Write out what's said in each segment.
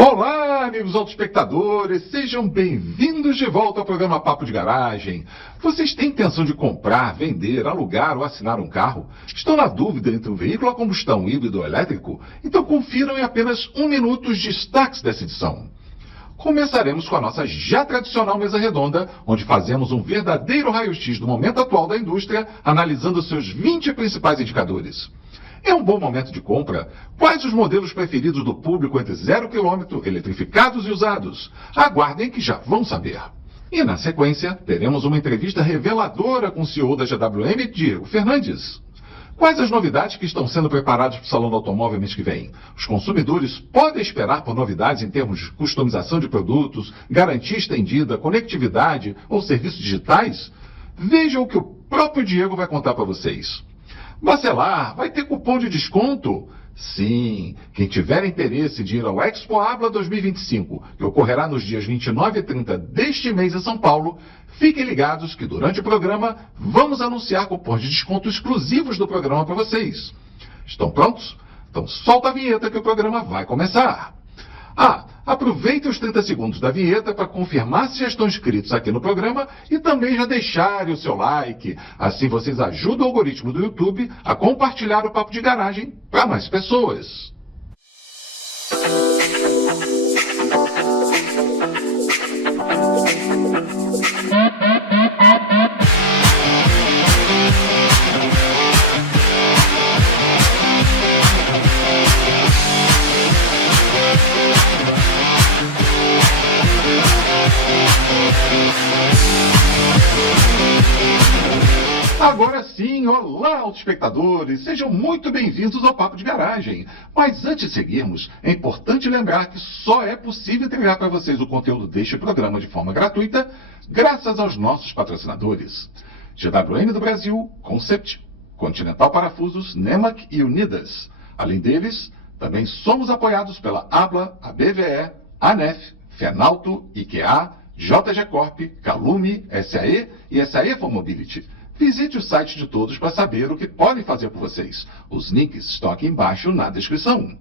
Olá, amigos autoespectadores, sejam bem-vindos de volta ao programa Papo de Garagem. Vocês têm intenção de comprar, vender, alugar ou assinar um carro? Estão na dúvida entre um veículo a combustão híbrido ou elétrico? Então confiram em apenas um minuto os destaques dessa edição. Começaremos com a nossa já tradicional mesa redonda, onde fazemos um verdadeiro raio-x do momento atual da indústria, analisando seus 20 principais indicadores. É um bom momento de compra? Quais os modelos preferidos do público entre 0 km, eletrificados e usados? Aguardem que já vão saber. E na sequência, teremos uma entrevista reveladora com o CEO da GWM, Diego Fernandes. Quais as novidades que estão sendo preparadas para o Salão do Automóvel mês que vem? Os consumidores podem esperar por novidades em termos de customização de produtos, garantia estendida, conectividade ou serviços digitais? Vejam o que o próprio Diego vai contar para vocês. Bacelar, vai ter cupom de desconto? Sim, quem tiver interesse de ir ao Expo Habla 2025, que ocorrerá nos dias 29 e 30 deste mês em São Paulo, fiquem ligados que durante o programa vamos anunciar cupons de desconto exclusivos do programa para vocês. Estão prontos? Então solta a vinheta que o programa vai começar. Aproveitem os 30 segundos da vinheta para confirmar se já estão inscritos aqui no programa e também já deixarem o seu like. Assim vocês ajudam o algoritmo do YouTube a compartilhar o Papo de Garagem para mais pessoas. Agora sim, olá, autoespectadores, sejam muito bem-vindos ao Papo de Garagem. Mas antes de seguirmos, é importante lembrar que só é possível entregar para vocês o conteúdo deste programa de forma gratuita, graças aos nossos patrocinadores. GWM do Brasil, Concept, Continental Parafusos, Nemac e Unidas. Além deles, também somos apoiados pela Abla, a BVE, ANEF, Fenalto, IKEA, JG Corp, Calume, SAE e SAE for Mobility. Visite o site de todos para saber o que podem fazer por vocês. Os links estão aqui embaixo na descrição.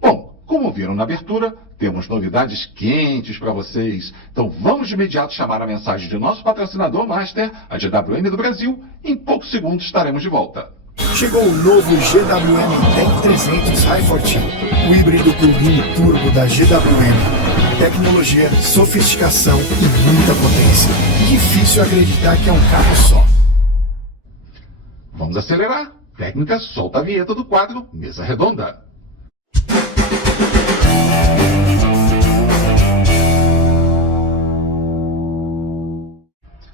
Bom, como viram na abertura, temos novidades quentes para vocês. Então vamos de imediato chamar a mensagem de nosso patrocinador master, a GWM do Brasil. Em poucos segundos estaremos de volta. Chegou o novo GWM TEC 300 Hi-Forte, o híbrido plug-in turbo da GWM. Tecnologia, sofisticação e muita potência. Difícil acreditar que é um carro só. Vamos acelerar. Técnica, solta a vinheta do quadro Mesa Redonda.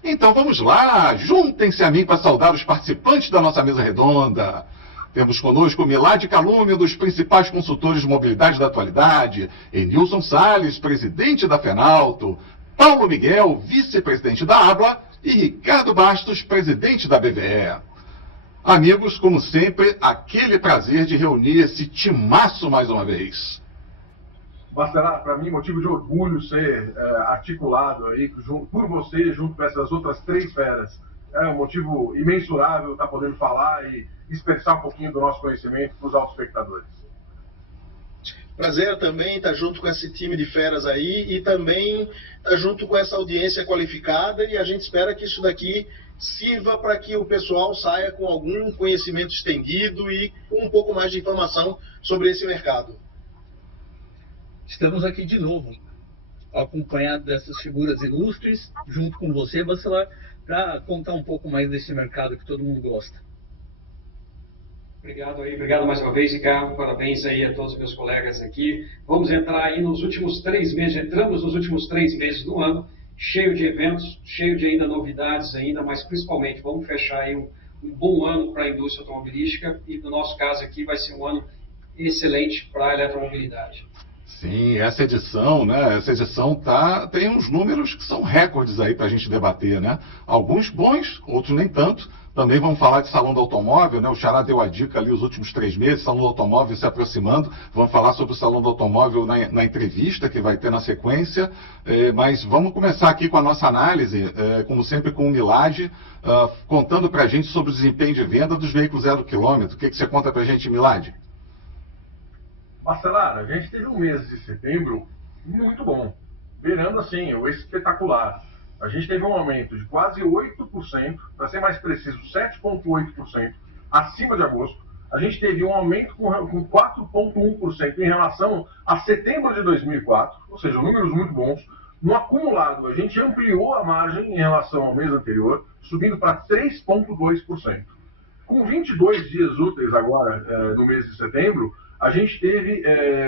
Então vamos lá, juntem-se a mim para saudar os participantes da nossa mesa redonda. Temos conosco Milad Calume, um dos principais consultores de mobilidade da atualidade, Enilson Salles, presidente da Fenalto, Paulo Miguel, vice-presidente da Abla e Ricardo Bastos, presidente da BVE. Amigos, como sempre, aquele prazer de reunir esse timaço mais uma vez. Bacelar, para mim, motivo de orgulho ser articulado aí por você, junto com essas outras três feras. É um motivo imensurável estar podendo falar e expressar um pouquinho do nosso conhecimento para os autoespectadores. Prazer também estar junto com esse time de feras aí e também estar junto com essa audiência qualificada, e a gente espera que isso daqui sirva para que o pessoal saia com algum conhecimento estendido e com um pouco mais de informação sobre esse mercado. Estamos aqui de novo, acompanhado dessas figuras ilustres, junto com você, Bacelar, para contar um pouco mais desse mercado que todo mundo gosta. Obrigado mais uma vez, Ricardo. Parabéns aí a todos os meus colegas aqui. Vamos entrar aí nos últimos 3 meses, entramos nos últimos 3 meses do ano, cheio de eventos, cheio de ainda novidades ainda, mas principalmente vamos fechar aí um bom ano para a indústria automobilística e no nosso caso aqui vai ser um ano excelente para a eletromobilidade. Sim, essa edição, né? Essa edição tem uns números que são recordes aí para a gente debater, né? Alguns bons, outros nem tanto. Também vamos falar de Salão do Automóvel, né? O Xará deu a dica ali os últimos 3 meses, Salão do Automóvel se aproximando. Vamos falar sobre o Salão do Automóvel na entrevista que vai ter na sequência. Mas vamos começar aqui com a nossa análise, como sempre com o Milad, contando para a gente sobre o desempenho de venda dos veículos 0 km. O que você conta para a gente, Milad? Bacelar, a gente teve um mês de setembro muito bom, beirando assim, o espetacular. A gente teve um aumento de quase 8%, para ser mais preciso, 7,8% acima de agosto. A gente teve um aumento com 4,1% em relação a setembro de 2004, ou seja, números muito bons. No acumulado, a gente ampliou a margem em relação ao mês anterior, subindo para 3,2%. Com 22 dias úteis agora, no mês de setembro, a gente teve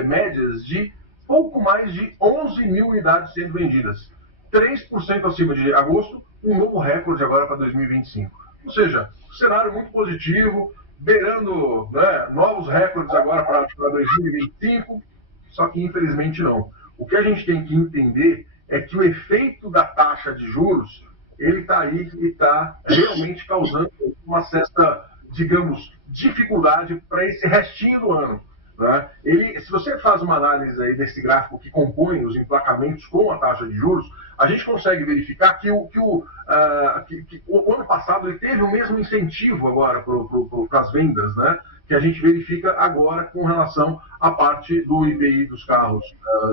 médias de pouco mais de 11 mil unidades sendo vendidas. 3% acima de agosto, um novo recorde agora para 2025. Ou seja, um cenário muito positivo, beirando, né, novos recordes agora para 2025, só que infelizmente não. O que a gente tem que entender é que o efeito da taxa de juros, ele está aí e está realmente causando uma certa, digamos, dificuldade para esse restinho do ano. Né? Se você faz uma análise aí desse gráfico que compõe os emplacamentos com a taxa de juros, a gente consegue verificar que o ano passado ele teve o mesmo incentivo agora para as vendas, né? Que a gente verifica agora com relação à parte do IPI dos carros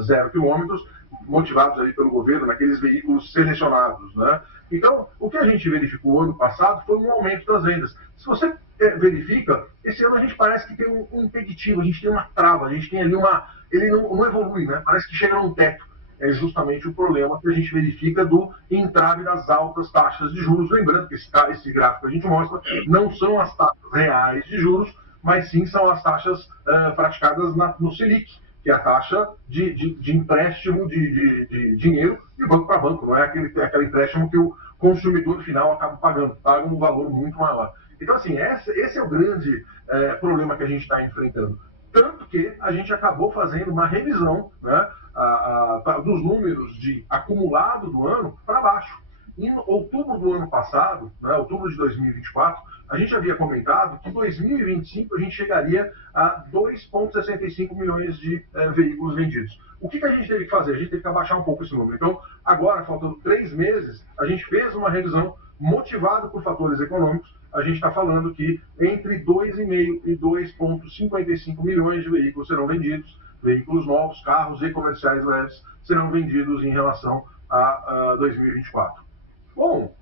0 quilômetros, motivados ali pelo governo, naqueles veículos selecionados, né? Então, o que a gente verificou ano passado foi um aumento das vendas. Se você verifica, esse ano a gente parece que tem um impeditivo, a gente tem uma trava, a gente tem ali ele não evolui, né? Parece que chega num teto. É justamente o problema que a gente verifica do entrave das altas taxas de juros. Lembrando que esse gráfico que a gente mostra não são as taxas reais de juros, mas sim são as taxas praticadas no Selic, que é a taxa de empréstimo de dinheiro de banco para banco, não é aquele empréstimo que o consumidor final acaba pagando, paga um valor muito maior. Então, assim, esse é o grande problema que a gente está enfrentando. Tanto que a gente acabou fazendo uma revisão, né, dos números de acumulado do ano para baixo. Em outubro do ano passado, né, outubro de 2024, a gente havia comentado que em 2025 a gente chegaria a 2,65 milhões de veículos vendidos. O que a gente teve que fazer? A gente teve que abaixar um pouco esse número. Então, agora, faltando 3 meses, a gente fez uma revisão motivada por fatores econômicos. A gente está falando que entre 2,5 e 2,55 milhões de veículos serão vendidos, veículos novos, carros e comerciais leves serão vendidos em relação a 2024. Bom,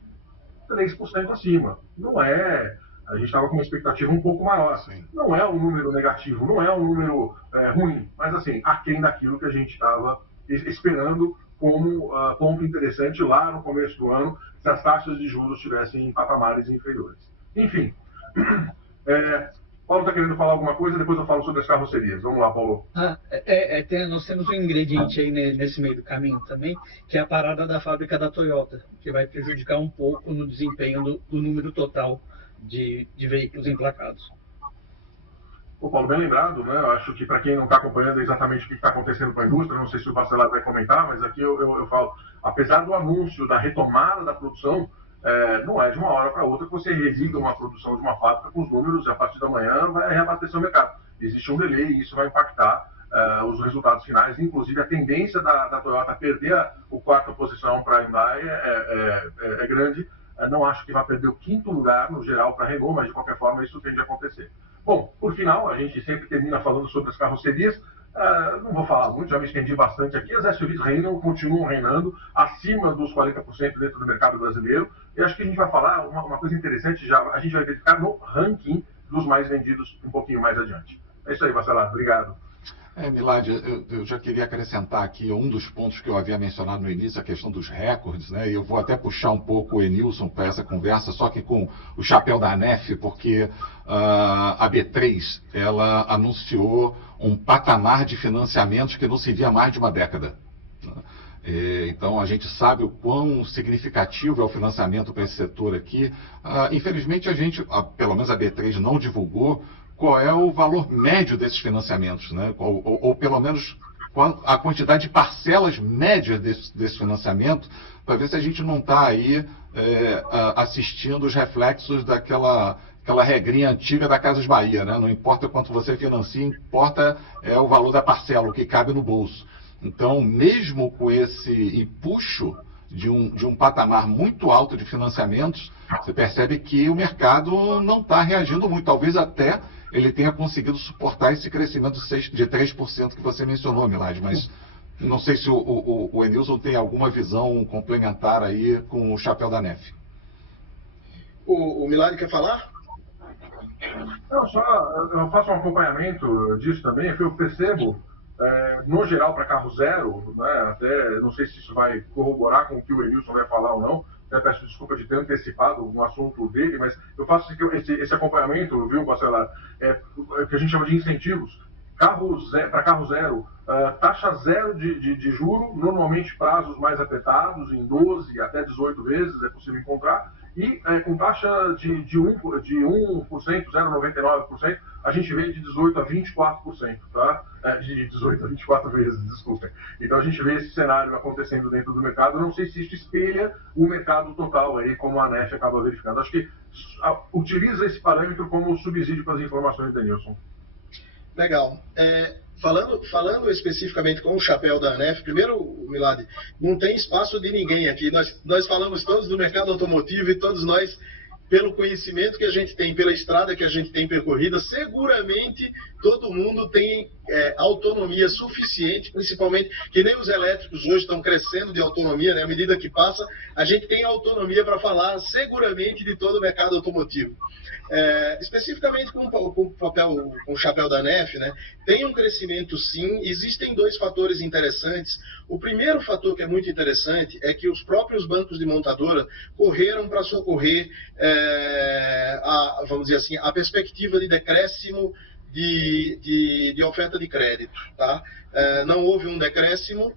3% acima. Não é... A gente estava com uma expectativa um pouco maior. Assim. Não é um número negativo, não é um número ruim, mas assim, aquém daquilo que a gente estava esperando como ponto interessante lá no começo do ano, se as taxas de juros estivessem em patamares inferiores. Enfim, Paulo está querendo falar alguma coisa, depois eu falo sobre as carrocerias. Vamos lá, Paulo. Nós temos um ingrediente aí nesse meio do caminho também, que é a parada da fábrica da Toyota, que vai prejudicar um pouco no desempenho do número total de veículos emplacados. O Paulo, bem lembrado, né? Eu acho que para quem não está acompanhando exatamente o que está acontecendo com a indústria, não sei se o Bacelar vai comentar, mas aqui eu falo, apesar do anúncio da retomada da produção, não é de uma hora para outra que você reviga uma produção de uma fábrica com os números e a partir da manhã vai reabastecer o mercado. Existe um delay e isso vai impactar os resultados finais, inclusive a tendência da Toyota a perder a quarta posição para a Hyundai é grande. Não acho que vai perder o 5º lugar no geral para a Renault, mas de qualquer forma isso tende a acontecer. Bom, por final, a gente sempre termina falando sobre as carrocerias. Não vou falar muito, já me estendi bastante aqui. As SUVs continuam reinando acima dos 40% dentro do mercado brasileiro. E acho que a gente vai falar uma coisa interessante, a gente vai verificar no ranking dos mais vendidos um pouquinho mais adiante. É isso aí, Bacelar. Obrigado. Milad, eu já queria acrescentar aqui um dos pontos que eu havia mencionado no início, a questão dos recordes, né? E eu vou até puxar um pouco o Enilson para essa conversa, só que com o chapéu da ANEF, porque a B3, ela anunciou um patamar de financiamentos que não se via há mais de uma década. Então, a gente sabe o quão significativo é o financiamento para esse setor aqui. Infelizmente, pelo menos a B3 não divulgou qual é o valor médio desses financiamentos, né? Ou pelo menos a quantidade de parcelas médias desse financiamento, para ver se a gente não está aí assistindo os reflexos daquela regrinha antiga da Casas Bahia, né? Não importa quanto você financia, importa o valor da parcela, o que cabe no bolso. Então, mesmo com esse empuxo de um patamar muito alto de financiamentos, você percebe que o mercado não está reagindo muito, talvez até ele tenha conseguido suportar esse crescimento de 3% que você mencionou, Milad, mas não sei se o Enilson tem alguma visão complementar aí com o chapéu da NEF. O Milad quer falar? Não, eu faço um acompanhamento disso também, eu percebo, no geral, para carro zero, né, até não sei se isso vai corroborar com o que o Enilson vai falar ou não, até peço desculpa de ter antecipado um assunto dele, mas eu faço esse acompanhamento, viu, Bacelar, que a gente chama de incentivos. Para carro zero, taxa zero de juro, normalmente prazos mais apertados, em 12 até 18 vezes é possível encontrar, e com taxa de 1%, 0,99%, a gente vê de 18% a 24%, tá? De 18 a 24 vezes, desculpem. Então a gente vê esse cenário acontecendo dentro do mercado. Eu não sei se isso espelha o mercado total, aí, como a NEF acaba verificando. Acho que utiliza esse parâmetro como subsídio para as informações do Denilson. Legal. Falando especificamente com o chapéu da ANEF, primeiro, Milad, não tem espaço de ninguém aqui. Nós falamos todos do mercado automotivo e todos nós, pelo conhecimento que a gente tem, pela estrada que a gente tem percorrida, seguramente todo mundo tem autonomia suficiente, principalmente que nem os elétricos hoje estão crescendo de autonomia, né? À medida que passa, a gente tem autonomia para falar seguramente de todo o mercado automotivo. Especificamente com o chapéu da NEF, né, tem um crescimento sim, existem dois fatores interessantes. O primeiro fator que é muito interessante é que os próprios bancos de montadora correram para socorrer, vamos dizer assim, a perspectiva de decréscimo de oferta de crédito. Tá? Não houve um decréscimo,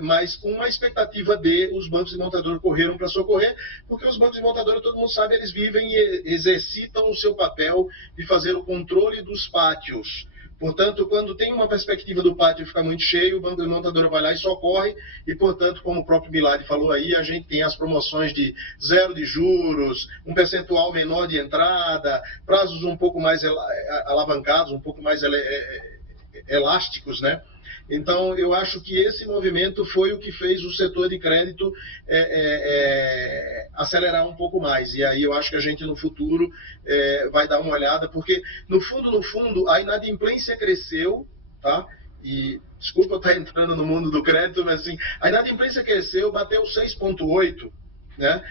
mas com uma expectativa os bancos de montadora correram para socorrer, porque os bancos de montadora, todo mundo sabe, eles vivem e exercitam o seu papel de fazer o controle dos pátios. Portanto, quando tem uma perspectiva do pátio ficar muito cheio, o banco de montadora vai lá e socorre, e, portanto, como o próprio Milad falou aí, a gente tem as promoções de zero de juros, um percentual menor de entrada, prazos um pouco mais alavancados, um pouco mais elásticos, né? Então, eu acho que esse movimento foi o que fez o setor de crédito acelerar um pouco mais. E aí eu acho que a gente, no futuro, vai dar uma olhada, porque, no fundo, a inadimplência cresceu, tá? E, desculpa eu estar entrando no mundo do crédito, mas assim, a inadimplência cresceu, bateu 6,8%. Né?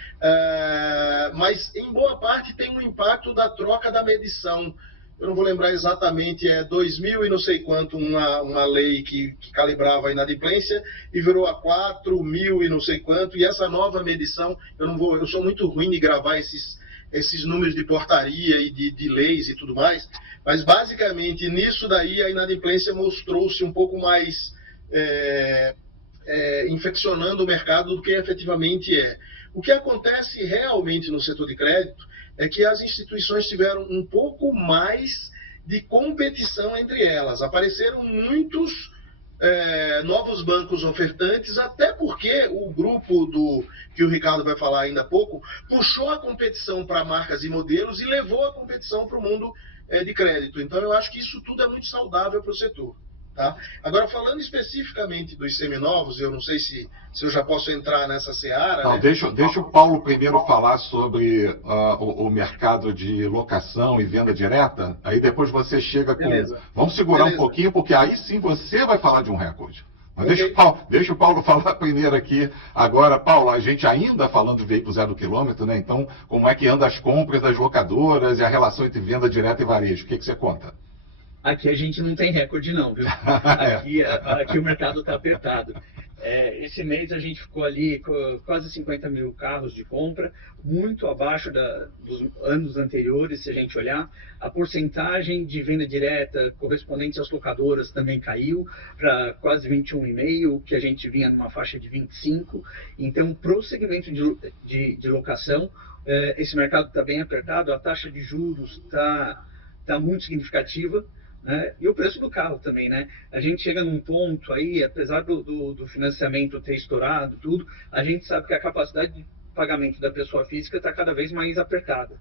Mas, em boa parte, tem um impacto da troca da medição. Eu não vou lembrar exatamente, 2000 e não sei quanto, uma lei que calibrava a inadimplência e virou a 4.000 e não sei quanto, e essa nova medição, eu sou muito ruim de gravar esses números de portaria e de leis e tudo mais, mas basicamente nisso daí a inadimplência mostrou-se um pouco mais infeccionando o mercado do que efetivamente é. O que acontece realmente no setor de crédito é que as instituições tiveram um pouco mais de competição entre elas. Apareceram muitos novos bancos ofertantes, até porque o grupo que o Ricardo vai falar ainda há pouco, puxou a competição para marcas e modelos e levou a competição para o mundo de crédito. Então, eu acho que isso tudo é muito saudável para o setor. Tá? Agora, falando especificamente dos seminovos, eu não sei se eu já posso entrar nessa seara. Não, né? deixa o Paulo primeiro falar sobre o mercado de locação e venda direta, aí depois você chega com... Beleza. Vamos segurar Beleza. um pouquinho, porque aí sim você vai falar de um recorde. Mas Ok. deixa o Paulo falar primeiro aqui. Agora, Paulo, a gente ainda falando de veículos 0 quilômetro, né? Então, como é que anda as compras das locadoras e a relação entre venda direta e varejo? O que você conta? Aqui a gente não tem recorde não, viu? Aqui o mercado está apertado. Esse mês a gente ficou ali com quase 50 mil carros de compra, muito abaixo dos anos anteriores, se a gente olhar. A porcentagem de venda direta correspondente às locadoras também caiu para quase 21,5%, que a gente vinha numa faixa de 25%. Então, para o segmento de locação, esse mercado está bem apertado, a taxa de juros está muito significativa. E o preço do carro também, né? A gente chega num ponto aí, apesar do financiamento ter estourado, tudo, a gente sabe que a capacidade de pagamento da pessoa física está cada vez mais apertada.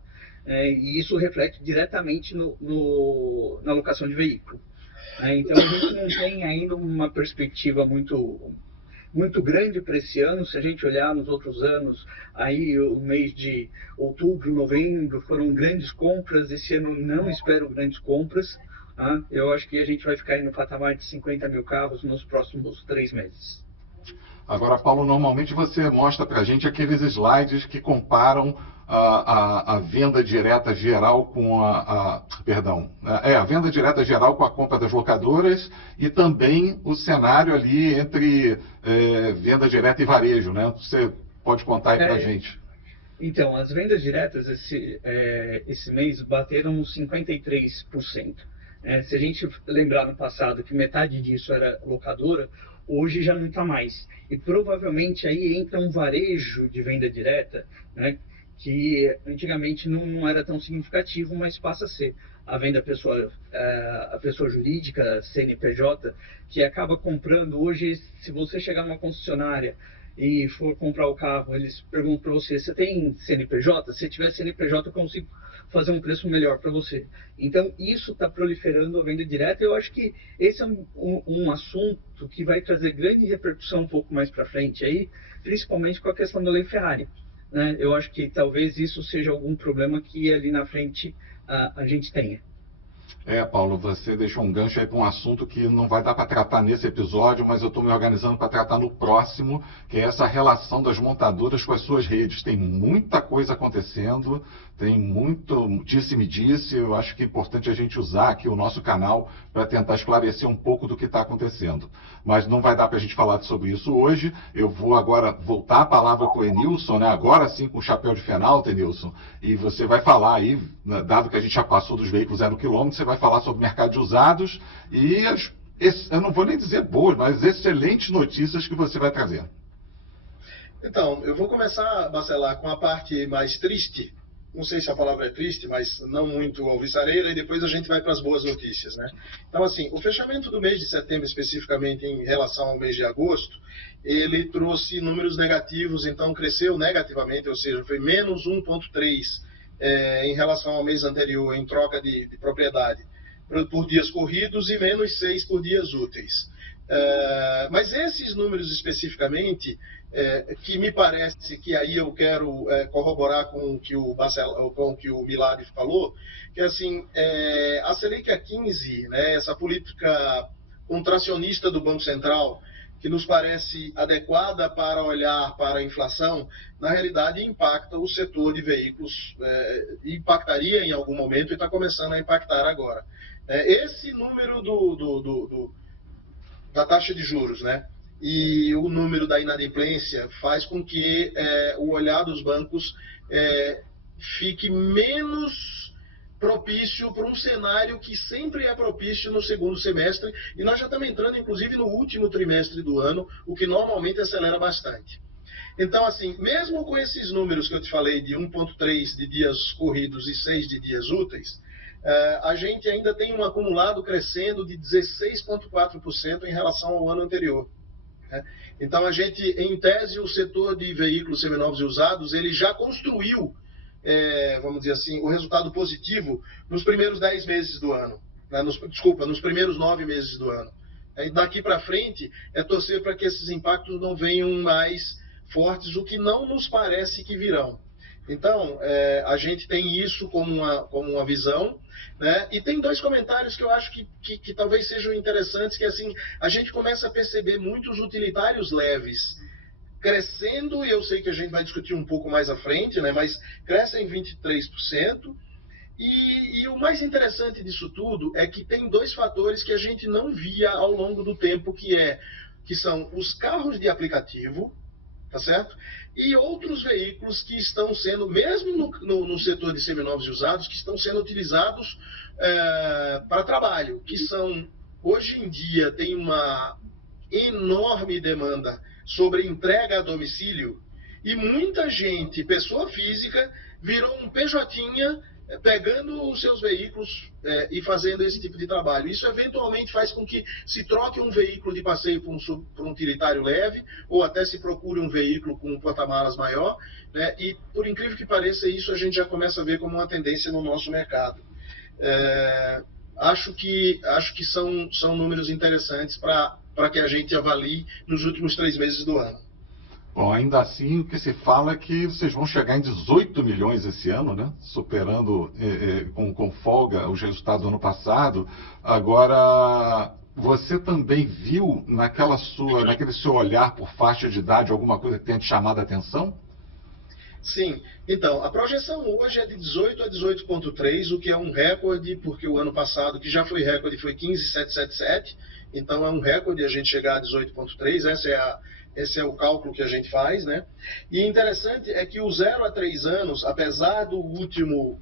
E isso reflete diretamente na locação de veículo. Então a gente não tem ainda uma perspectiva muito muito grande para esse ano. Se a gente olhar nos outros anos, aí o mês de outubro, novembro foram grandes compras. Esse ano não espero grandes compras. Tá? Eu acho que a gente vai ficar aí no patamar de 50 mil carros nos próximos 3 meses. Agora, Paulo, normalmente você mostra para a gente aqueles slides que comparam a venda direta geral com a venda direta geral com a compra das locadoras e também o cenário ali entre venda direta e varejo, né? Você pode contar aí para a gente. Então, as vendas diretas esse mês bateram 53%. Se a gente lembrar no passado que metade disso era locadora, hoje já não está mais. E provavelmente aí entra um varejo de venda direta, né, que antigamente não era tão significativo, mas passa a ser. A venda a pessoa jurídica, CNPJ, que acaba comprando. Hoje, se você chegar numa concessionária e for comprar o carro, eles perguntam para você: você tem CNPJ? Se tiver CNPJ, eu consigo fazer um preço melhor para você. Então, isso está proliferando a venda direta. Eu acho que esse é um assunto que vai trazer grande repercussão um pouco mais para frente, aí, principalmente com a questão da lei Ferrari. Né? Eu acho que talvez isso seja algum problema que ali na frente a gente tenha. Paulo, você deixou um gancho aí para um assunto que não vai dar para tratar nesse episódio, mas eu estou me organizando para tratar no próximo, que é essa relação das montadoras com as suas redes. Tem muita coisa acontecendo, tem muito disse-me-disse. Eu acho que é importante a gente usar aqui o nosso canal para tentar esclarecer um pouco do que está acontecendo. Mas não vai dar para a gente falar sobre isso hoje. Eu vou agora voltar a palavra para o Enilson, né? Agora sim com o chapéu de Fenalta, Enilson, e você vai falar aí, dado que a gente já passou dos veículos 0 km, você vai falar sobre mercado de usados e eu não vou nem dizer boas, mas excelentes notícias que você vai trazer. Então, eu vou começar, Bacelar, com a parte mais triste. Não sei se a palavra é triste, mas não muito alvissareira, e depois a gente vai para as boas notícias, né? Então, assim, o fechamento do mês de setembro, especificamente em relação ao mês de agosto, ele trouxe números negativos, então cresceu negativamente, ou seja, foi menos 1,3 em relação ao mês anterior em troca de propriedade por dias corridos e menos 6 por dias úteis. Mas esses números especificamente, que me parece que aí eu quero corroborar com o que o Milad falou, que assim, a Selic a 15, né, essa política contracionista do Banco Central, que nos parece adequada para olhar para a inflação, na realidade impacta o setor de veículos, impactaria em algum momento e está começando a impactar agora. Esse número da taxa de juros, né, e o número da inadimplência faz com que o olhar dos bancos fique menos propício para um cenário que sempre é propício no segundo semestre, e nós já estamos entrando, inclusive, no último trimestre do ano, o que normalmente acelera bastante. Então, assim, mesmo com esses números que eu te falei, de 1,3 de dias corridos e 6 de dias úteis, a gente ainda tem um acumulado crescendo de 16,4% em relação ao ano anterior. Então, a gente, em tese, o setor de veículos seminovos e usados, ele já construiu, vamos dizer assim, o resultado positivo nos primeiros 10 meses do ano. Nos primeiros 9 meses do ano. E daqui para frente, torcer para que esses impactos não venham mais fortes, o que não nos parece que virão. Então, a gente tem isso como uma visão, né? E tem 2 comentários que eu acho que talvez sejam interessantes, que assim, a gente começa a perceber muitos utilitários leves crescendo, e eu sei que a gente vai discutir um pouco mais à frente, né? Mas crescem 23%, e o mais interessante disso tudo é que tem 2 fatores que a gente não via ao longo do tempo, que são os carros de aplicativo, tá certo? E outros veículos que estão sendo, mesmo no setor de seminovos e usados, que estão sendo utilizados para trabalho, que são, hoje em dia, tem uma enorme demanda sobre entrega a domicílio, e muita gente, pessoa física, virou um PJ pegando os seus veículos e fazendo esse tipo de trabalho. Isso eventualmente faz com que se troque um veículo de passeio por um utilitário leve, ou até se procure um veículo com um porta-malas maior, né? E por incrível que pareça, isso a gente já começa a ver como uma tendência no nosso mercado. Acho que são números interessantes para para que a gente avalie nos últimos 3 meses do ano. Bom, ainda assim, o que se fala é que vocês vão chegar em 18 milhões esse ano, né? Superando com folga os resultados do ano passado. Agora, você também viu naquele seu olhar por faixa de idade alguma coisa que tenha te chamado a atenção? Sim, então, a projeção hoje é de 18 a 18,3, o que é um recorde, porque o ano passado, que já foi recorde, foi 15,777, então é um recorde a gente chegar a 18,3, esse é o cálculo que a gente faz, né? E interessante é que o 0 a 3 anos, apesar do último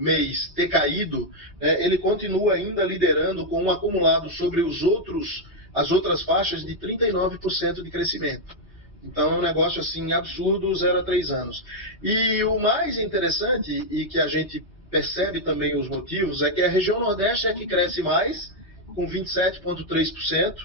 mês ter caído, né, ele continua ainda liderando com um acumulado sobre as outras faixas de 39% de crescimento. Então é um negócio assim absurdo, 0 a 3 anos. E o mais interessante, e que a gente percebe também os motivos, é que a região Nordeste é que cresce mais, com 27,3%.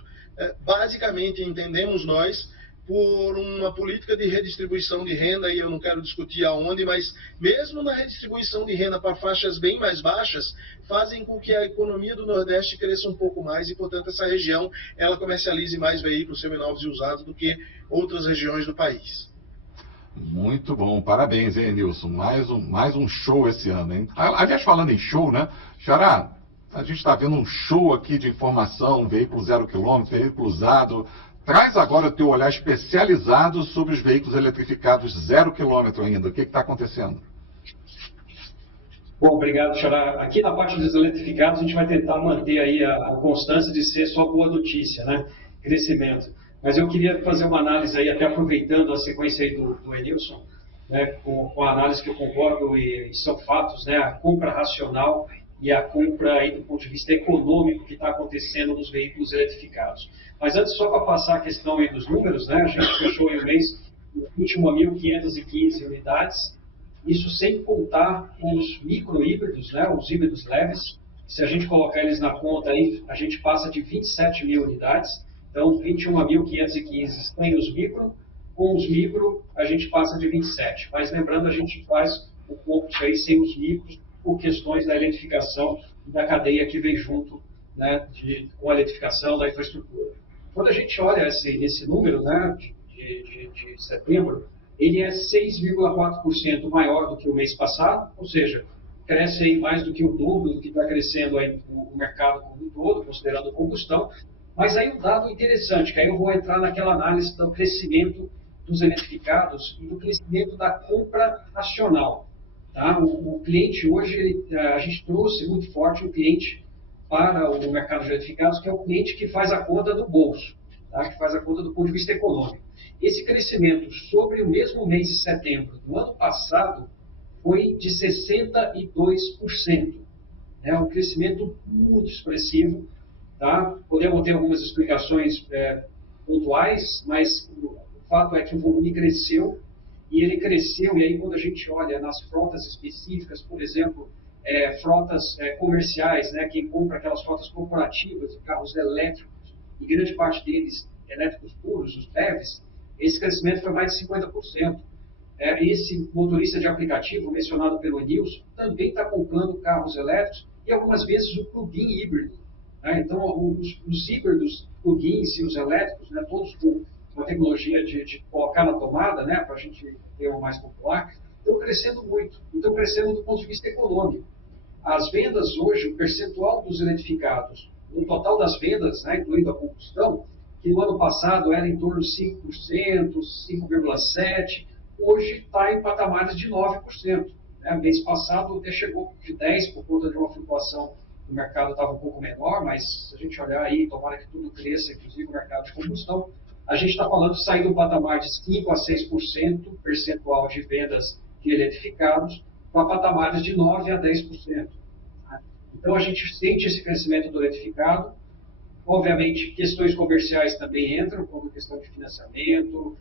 Basicamente, entendemos nós, por uma política de redistribuição de renda, e eu não quero discutir aonde, mas mesmo na redistribuição de renda para faixas bem mais baixas, fazem com que a economia do Nordeste cresça um pouco mais e, portanto, essa região ela comercialize mais veículos seminovos e usados do que outras regiões do país. Muito bom, parabéns, hein, Nilson? Mais um show esse ano, hein? Aliás, falando em show, né? Xará, a gente está vendo um show aqui de informação, veículo 0 km, veículo usado. Traz agora o teu olhar especializado sobre os veículos eletrificados 0 km ainda. O que está acontecendo? Bom, obrigado, Xará. Aqui na parte dos eletrificados, a gente vai tentar manter aí a constância de ser só boa notícia, né? Crescimento. Mas eu queria fazer uma análise aí, até aproveitando a sequência aí do Enilson, né? Com a análise que eu concordo e são fatos, né? A compra racional e a compra aí do ponto de vista econômico que está acontecendo nos veículos eletrificados. Mas antes, só para passar a questão aí dos números, né? A gente fechou aí o mês no último a 1.515 unidades, isso sem contar os micro-híbridos, né? Os híbridos leves. Se a gente colocar eles na conta aí, a gente passa de 27 mil unidades, então 21.515 tem os micro, com os micro a gente passa de 27, mas lembrando, a gente faz o cômputo aí sem os micros, por questões da eletrificação da cadeia que vem junto, né, com a eletrificação da infraestrutura. Quando a gente olha esse número, né, de setembro, ele é 6,4% maior do que o mês passado, ou seja, cresce aí mais do que o dobro do que está crescendo aí o mercado como um todo, considerando a combustão. Mas aí um dado interessante, que aí eu vou entrar naquela análise do crescimento dos eletrificados e do crescimento da compra nacional. Tá? O cliente hoje, a gente trouxe muito forte o cliente para o mercado de eletrificados, que é o cliente que faz a conta do bolso, tá? Que faz a conta do ponto de vista econômico. Esse crescimento sobre o mesmo mês de setembro do ano passado foi de 62%. É um crescimento muito expressivo. Tá? Podemos ter algumas explicações pontuais, mas o fato é que o volume cresceu. E ele cresceu, e aí quando a gente olha nas frotas específicas, por exemplo, frotas comerciais, né, quem compra aquelas frotas corporativas de carros elétricos, e grande parte deles elétricos puros, os leves, esse crescimento foi mais de 50%. Esse motorista de aplicativo, mencionado pelo Enilson, também está comprando carros elétricos e algumas vezes o plug-in híbrido. Né? Então, os híbridos, plug-ins e os elétricos, né, todos com a tecnologia de colocar na tomada, né, para a gente ter o mais popular, estão crescendo muito. Estão crescendo do ponto de vista econômico. As vendas hoje, o percentual dos eletrificados, no total das vendas, né, incluindo a combustão, que no ano passado era em torno de 5%, 5,7%, hoje está em patamares de 9%. Né? Mês passado até chegou de 10% por conta de uma flutuação. O mercado estava um pouco menor, mas se a gente olhar aí, tomara que tudo cresça, inclusive o mercado de combustão, a gente está falando de sair do patamar de 5% a 6% percentual de vendas de eletrificados para patamares de 9% a 10%. Então, a gente sente esse crescimento do eletrificado. Obviamente, questões comerciais também entram, como questão de financiamento.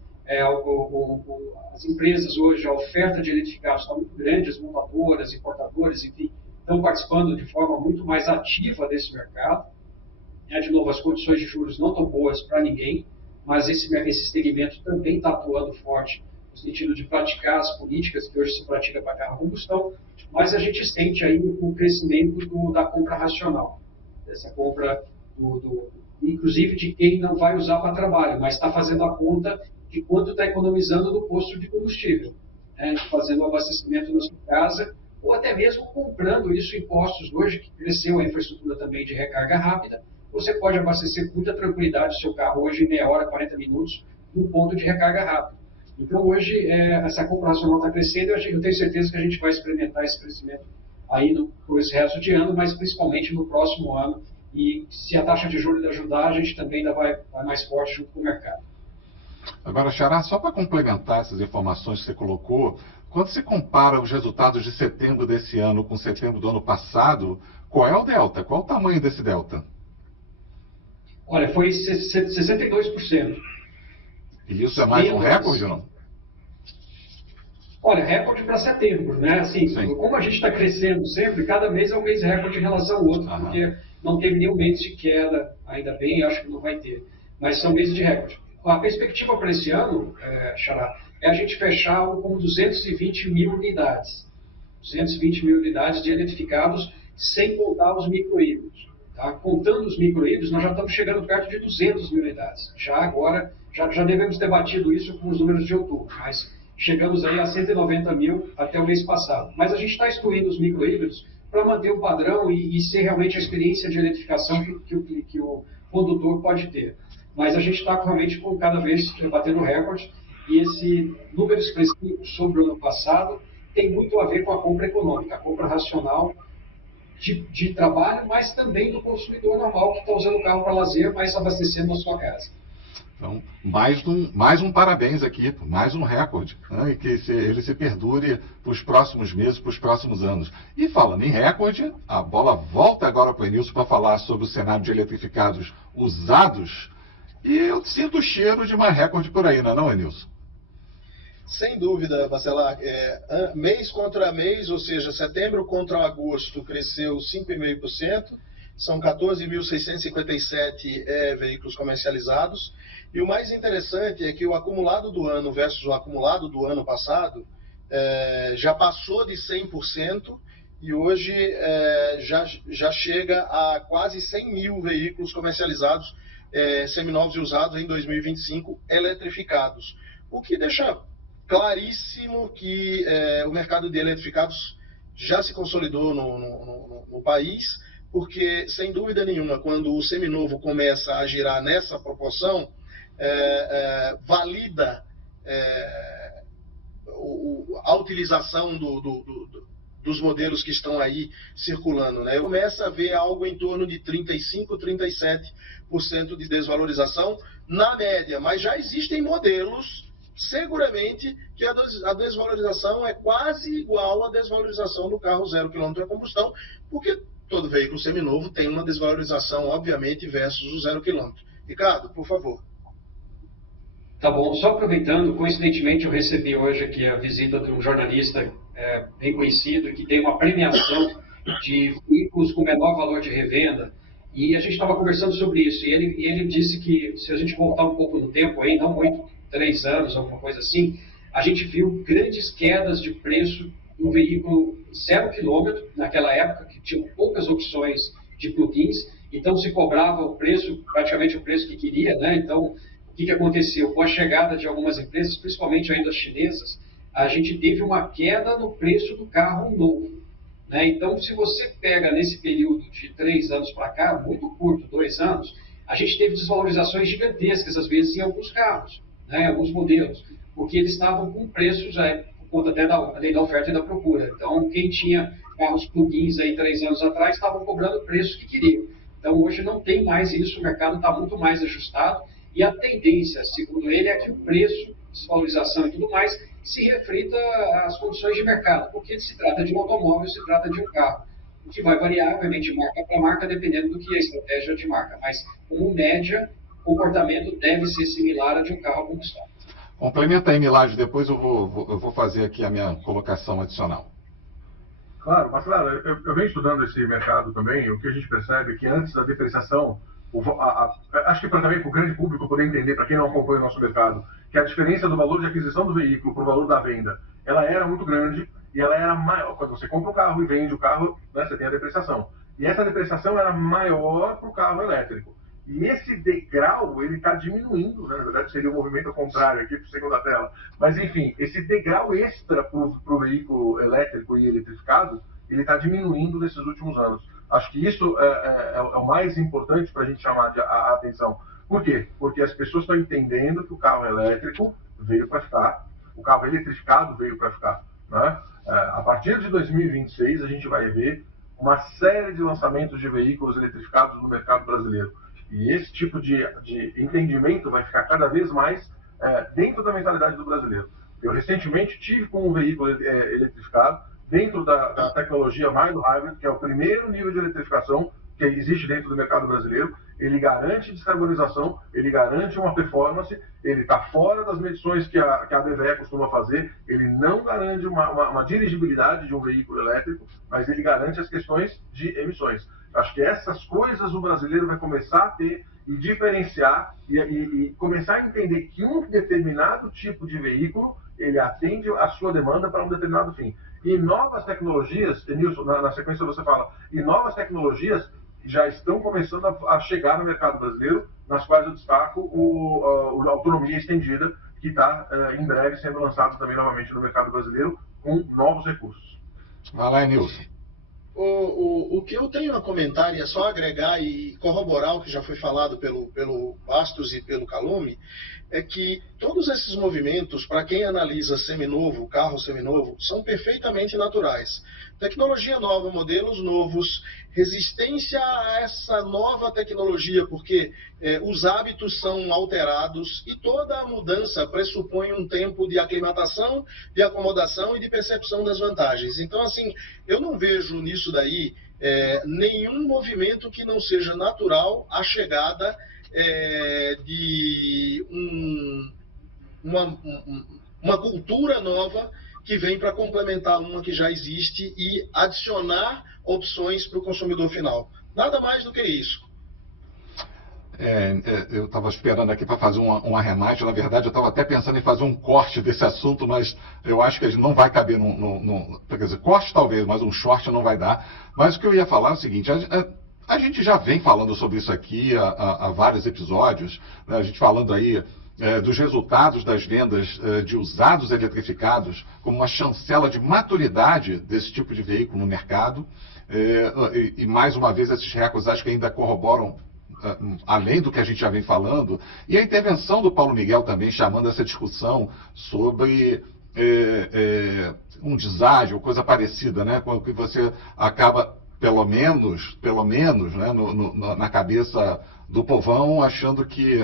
As empresas hoje, a oferta de eletrificados está muito grande, as montadoras, importadores, enfim, estão participando de forma muito mais ativa desse mercado. De novo, as condições de juros não estão boas para ninguém, mas esse segmento também está atuando forte no sentido de praticar as políticas que hoje se pratica para carro a combustão, mas a gente sente aí o crescimento da compra racional, dessa compra inclusive de quem não vai usar para trabalho, mas está fazendo a conta de quanto está economizando no posto de combustível, né? Fazendo o abastecimento na sua casa, ou até mesmo comprando isso em postos. Hoje, que cresceu a infraestrutura também de recarga rápida, você pode abastecer com muita tranquilidade o seu carro hoje em meia hora, 40 minutos, num ponto de recarga rápida. Então, hoje, essa compra racional está crescendo e eu tenho certeza que a gente vai experimentar esse crescimento aí por esse resto de ano, mas principalmente no próximo ano. E se a taxa de juros ajudar, a gente também ainda vai mais forte junto com o mercado. Agora, Xará, só para complementar essas informações que você colocou, quando você compara os resultados de setembro desse ano com setembro do ano passado, qual é o delta? Qual é o tamanho desse delta? Olha, foi 62%. E isso é mais um recorde ou não? Olha, recorde para setembro, né? Assim, sim. Como a gente está crescendo sempre, cada mês é um mês recorde em relação ao outro, porque não teve nenhum mês de queda, ainda bem, acho que não vai ter. Mas são meses de recorde. A perspectiva para esse ano, Xará, é a gente fechar algo como 220 mil unidades. 220 mil unidades de eletrificados, sem contar os micro-híbridos. Tá? Contando os micro-híbridos, nós já estamos chegando perto de 200 mil unidades. Já agora, já devemos ter batido isso com os números de outubro, mas chegamos aí a 190 mil até o mês passado. Mas a gente está excluindo os micro-híbridos para manter o padrão e ser realmente a experiência de eletrificação que o condutor pode ter. Mas a gente está realmente cada vez batendo recorde, e esse número expressivo sobre o ano passado tem muito a ver com a compra econômica, a compra racional de trabalho, mas também do consumidor normal que está usando o carro para lazer, mas abastecendo na sua casa. Então, mais um parabéns aqui, mais um recorde, né? E que ele se perdure para os próximos meses, para os próximos anos. E falando em recorde, a bola volta agora para o Enilson para falar sobre o cenário de eletrificados usados. E eu sinto o cheiro de mais recorde por aí, não é, Enilson? Sem dúvida, Bacelar. Mês contra mês, ou seja, setembro contra agosto, cresceu 5,5%. São 14.657 veículos comercializados. E o mais interessante é que o acumulado do ano versus o acumulado do ano passado já passou de 100% e hoje já chega a quase 100 mil veículos comercializados, seminovos e usados em 2025, eletrificados. O que deixa claríssimo que o mercado de eletrificados já se consolidou no país, porque, sem dúvida nenhuma, quando o seminovo começa a girar nessa proporção, valida a utilização dos modelos que estão aí circulando, né? Começa a ver algo em torno de 35%, 37% de desvalorização na média, mas já existem modelos, seguramente, que a desvalorização é quase igual à desvalorização do carro 0 km a combustão, porque todo veículo seminovo tem uma desvalorização, obviamente, versus o 0 km. Ricardo, por favor. Tá bom, só aproveitando, coincidentemente eu recebi hoje aqui a visita de um jornalista bem conhecido, que tem uma premiação de veículos com menor valor de revenda, e a gente estava conversando sobre isso, e ele disse que, se a gente voltar um pouco no tempo, aí, não muito, 3 anos, alguma coisa assim, a gente viu grandes quedas de preço no veículo 0 km, naquela época, que tinha poucas opções de plugins, então se cobrava o preço, praticamente o preço que queria, né? Então, o que aconteceu? Com a chegada de algumas empresas, principalmente ainda as chinesas, a gente teve uma queda no preço do carro novo, né? Então, se você pega nesse período de 3 anos para cá, muito curto, 2 anos, a gente teve desvalorizações gigantescas, às vezes, em alguns carros, né? Alguns modelos, porque eles estavam com preços, por conta até da lei da oferta e da procura. Então, quem tinha carros plugins aí 3 anos atrás, estavam cobrando o preço que queriam. Então, hoje não tem mais isso, o mercado está muito mais ajustado, e a tendência, segundo ele, é que o preço, desvalorização e tudo mais, se reflita às condições de mercado, porque se trata de um automóvel, se trata de um carro, o que vai variar, obviamente, marca para marca, dependendo do que é a estratégia de marca, mas, como média, o comportamento deve ser similar a de um carro a combustão. Complementa aí, Milagre, depois eu vou fazer aqui a minha colocação adicional. Claro, mas claro, eu venho estudando esse mercado também, e o que a gente percebe é que antes da depreciação, acho que também para o grande público poder entender, para quem não acompanha o nosso mercado, que a diferença do valor de aquisição do veículo para o valor da venda, ela era muito grande e ela era maior. Quando você compra um carro e vende o carro, né, você tem a depreciação. E essa depreciação era maior para o carro elétrico. E esse degrau, ele está diminuindo, né? Na verdade seria o movimento contrário aqui para o segundo da tela. Mas enfim, esse degrau extra para o veículo elétrico e eletrificado, ele está diminuindo nesses últimos anos. Acho que isso é o mais importante para a gente chamar a atenção. Por quê? Porque as pessoas estão entendendo que o carro elétrico veio para ficar, o carro eletrificado veio para ficar, né? A partir de 2026, a gente vai ver uma série de lançamentos de veículos eletrificados no mercado brasileiro. E esse tipo de entendimento vai ficar cada vez mais dentro da mentalidade do brasileiro. Eu recentemente tive com um veículo eletrificado dentro da tecnologia Mild Hybrid, que é o primeiro nível de eletrificação que existe dentro do mercado brasileiro. Ele garante descarbonização, ele garante uma performance, ele está fora das medições que a BVE costuma fazer, ele não garante uma dirigibilidade de um veículo elétrico, mas ele garante as questões de emissões. Acho que essas coisas o brasileiro vai começar a ter e diferenciar e começar a entender que um determinado tipo de veículo ele atende a sua demanda para um determinado fim. E novas tecnologias, Nilson, na sequência você fala, e novas tecnologias já estão começando a chegar no mercado brasileiro, nas quais eu destaco a autonomia estendida, que está em breve sendo lançado também novamente no mercado brasileiro, com novos recursos. Vai lá, Nilson. O que eu tenho a comentar, e é só agregar e corroborar o que já foi falado pelo Bastos e pelo Calume, é que todos esses movimentos, para quem analisa seminovo, carro seminovo, são perfeitamente naturais. Tecnologia nova, modelos novos, resistência a essa nova tecnologia, porque os hábitos são alterados e toda a mudança pressupõe um tempo de aclimatação, de acomodação e de percepção das vantagens. Então, assim, eu não vejo nisso daí nenhum movimento que não seja natural à chegada de uma cultura nova que vem para complementar uma que já existe e adicionar opções para o consumidor final. Nada mais do que isso. Eu estava esperando aqui para fazer um arremate. Na verdade, eu estava até pensando em fazer um corte desse assunto, mas eu acho que a gente não vai caber quer dizer, corte talvez, mas um short não vai dar. Mas o que eu ia falar é o seguinte: a gente já vem falando sobre isso aqui há vários episódios, né? A gente falando aí dos resultados das vendas de usados eletrificados como uma chancela de maturidade desse tipo de veículo no mercado. E mais uma vez, esses recordes acho que ainda corroboram além do que a gente já vem falando, e a intervenção do Paulo Miguel também chamando essa discussão sobre um deságio, coisa parecida, né, com o que você acaba, pelo menos né, na cabeça do povão, achando que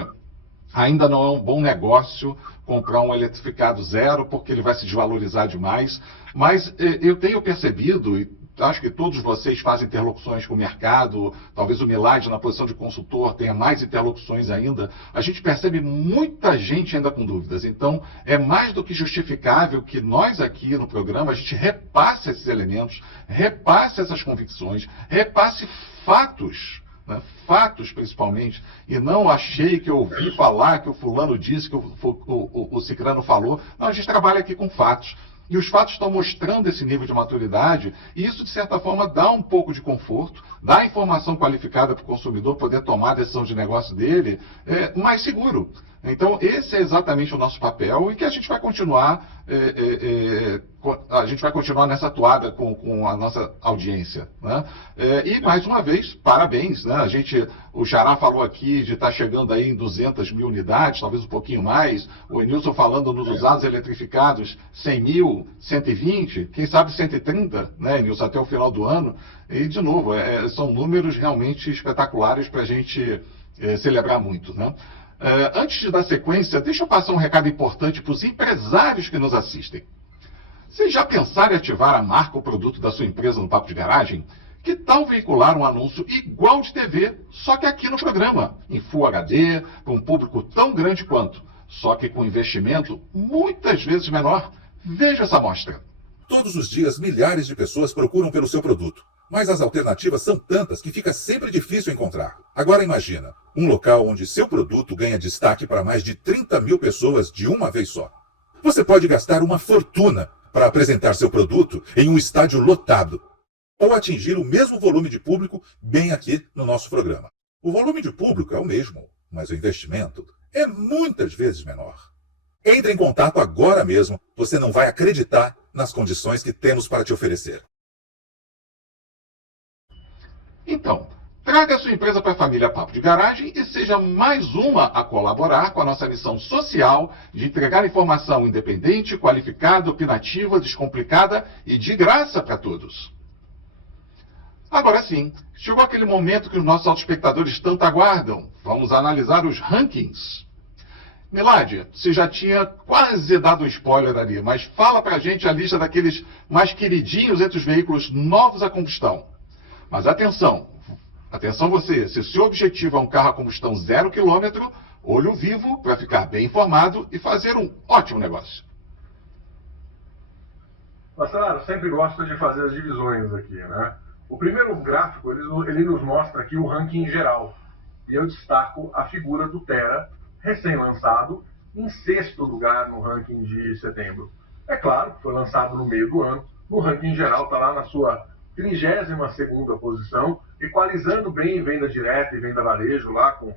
ainda não é um bom negócio comprar um eletrificado zero, porque ele vai se desvalorizar demais. Mas eu tenho percebido, e acho que todos vocês fazem interlocuções com o mercado, talvez o Milad, na posição de consultor, tenha mais interlocuções ainda, a gente percebe muita gente ainda com dúvidas. Então, é mais do que justificável que nós aqui no programa, a gente repasse esses elementos, repasse essas convicções, repasse fatos, né? Fatos principalmente, e não achei que eu ouvi falar, que o fulano disse, que o cicrano falou. Não, a gente trabalha aqui com fatos. E os fatos estão mostrando esse nível de maturidade, e isso, de certa forma, dá um pouco de conforto, dá informação qualificada para o consumidor poder tomar a decisão de negócio dele mais seguro. Então, esse é exatamente o nosso papel, e que a gente vai continuar, nessa toada com a nossa audiência, né? E, mais uma vez, parabéns, né? O Xará falou aqui de estar chegando aí em 200 mil unidades, talvez um pouquinho mais. O Enilson falando nos usados eletrificados, 100 mil, 120, quem sabe 130, né, Enilson, até o final do ano. E, de novo, são números realmente espetaculares para a gente celebrar muito, né? Antes de dar sequência, deixa eu passar um recado importante para os empresários que nos assistem. Vocês já pensaram em ativar a marca ou produto da sua empresa no Papo de Garagem? Que tal veicular um anúncio igual de TV, só que aqui no programa, em Full HD, para um público tão grande quanto, só que com investimento muitas vezes menor? Veja essa amostra. Todos os dias, milhares de pessoas procuram pelo seu produto. Mas as alternativas são tantas que fica sempre difícil encontrar. Agora imagina, um local onde seu produto ganha destaque para mais de 30 mil pessoas de uma vez só. Você pode gastar uma fortuna para apresentar seu produto em um estádio lotado. ou atingir o mesmo volume de público bem aqui no nosso programa. O volume de público é o mesmo, mas o investimento é muitas vezes menor. Entre em contato agora mesmo, você não vai acreditar nas condições que temos para te oferecer. Então, traga a sua empresa para a família Papo de Garagem e seja mais uma a colaborar com a nossa missão social de entregar informação independente, qualificada, opinativa, descomplicada e de graça para todos. Agora sim, chegou aquele momento que os nossos autoespectadores tanto aguardam. Vamos analisar os rankings. Milad, você já tinha quase dado um spoiler ali, mas fala pra gente a lista daqueles mais queridinhos entre os veículos novos a combustão. Mas atenção você, se o seu objetivo é um carro a combustão 0 km, olho vivo para ficar bem informado e fazer um ótimo negócio. Marcelo, sempre gosto de fazer as divisões aqui, né? O primeiro gráfico, ele nos mostra aqui o ranking geral. E eu destaco a figura do Thera, recém-lançado, em 6º lugar no ranking de setembro. É claro que foi lançado no meio do ano. No ranking geral está lá na sua 32ª posição, equalizando bem venda direta e venda varejo, lá com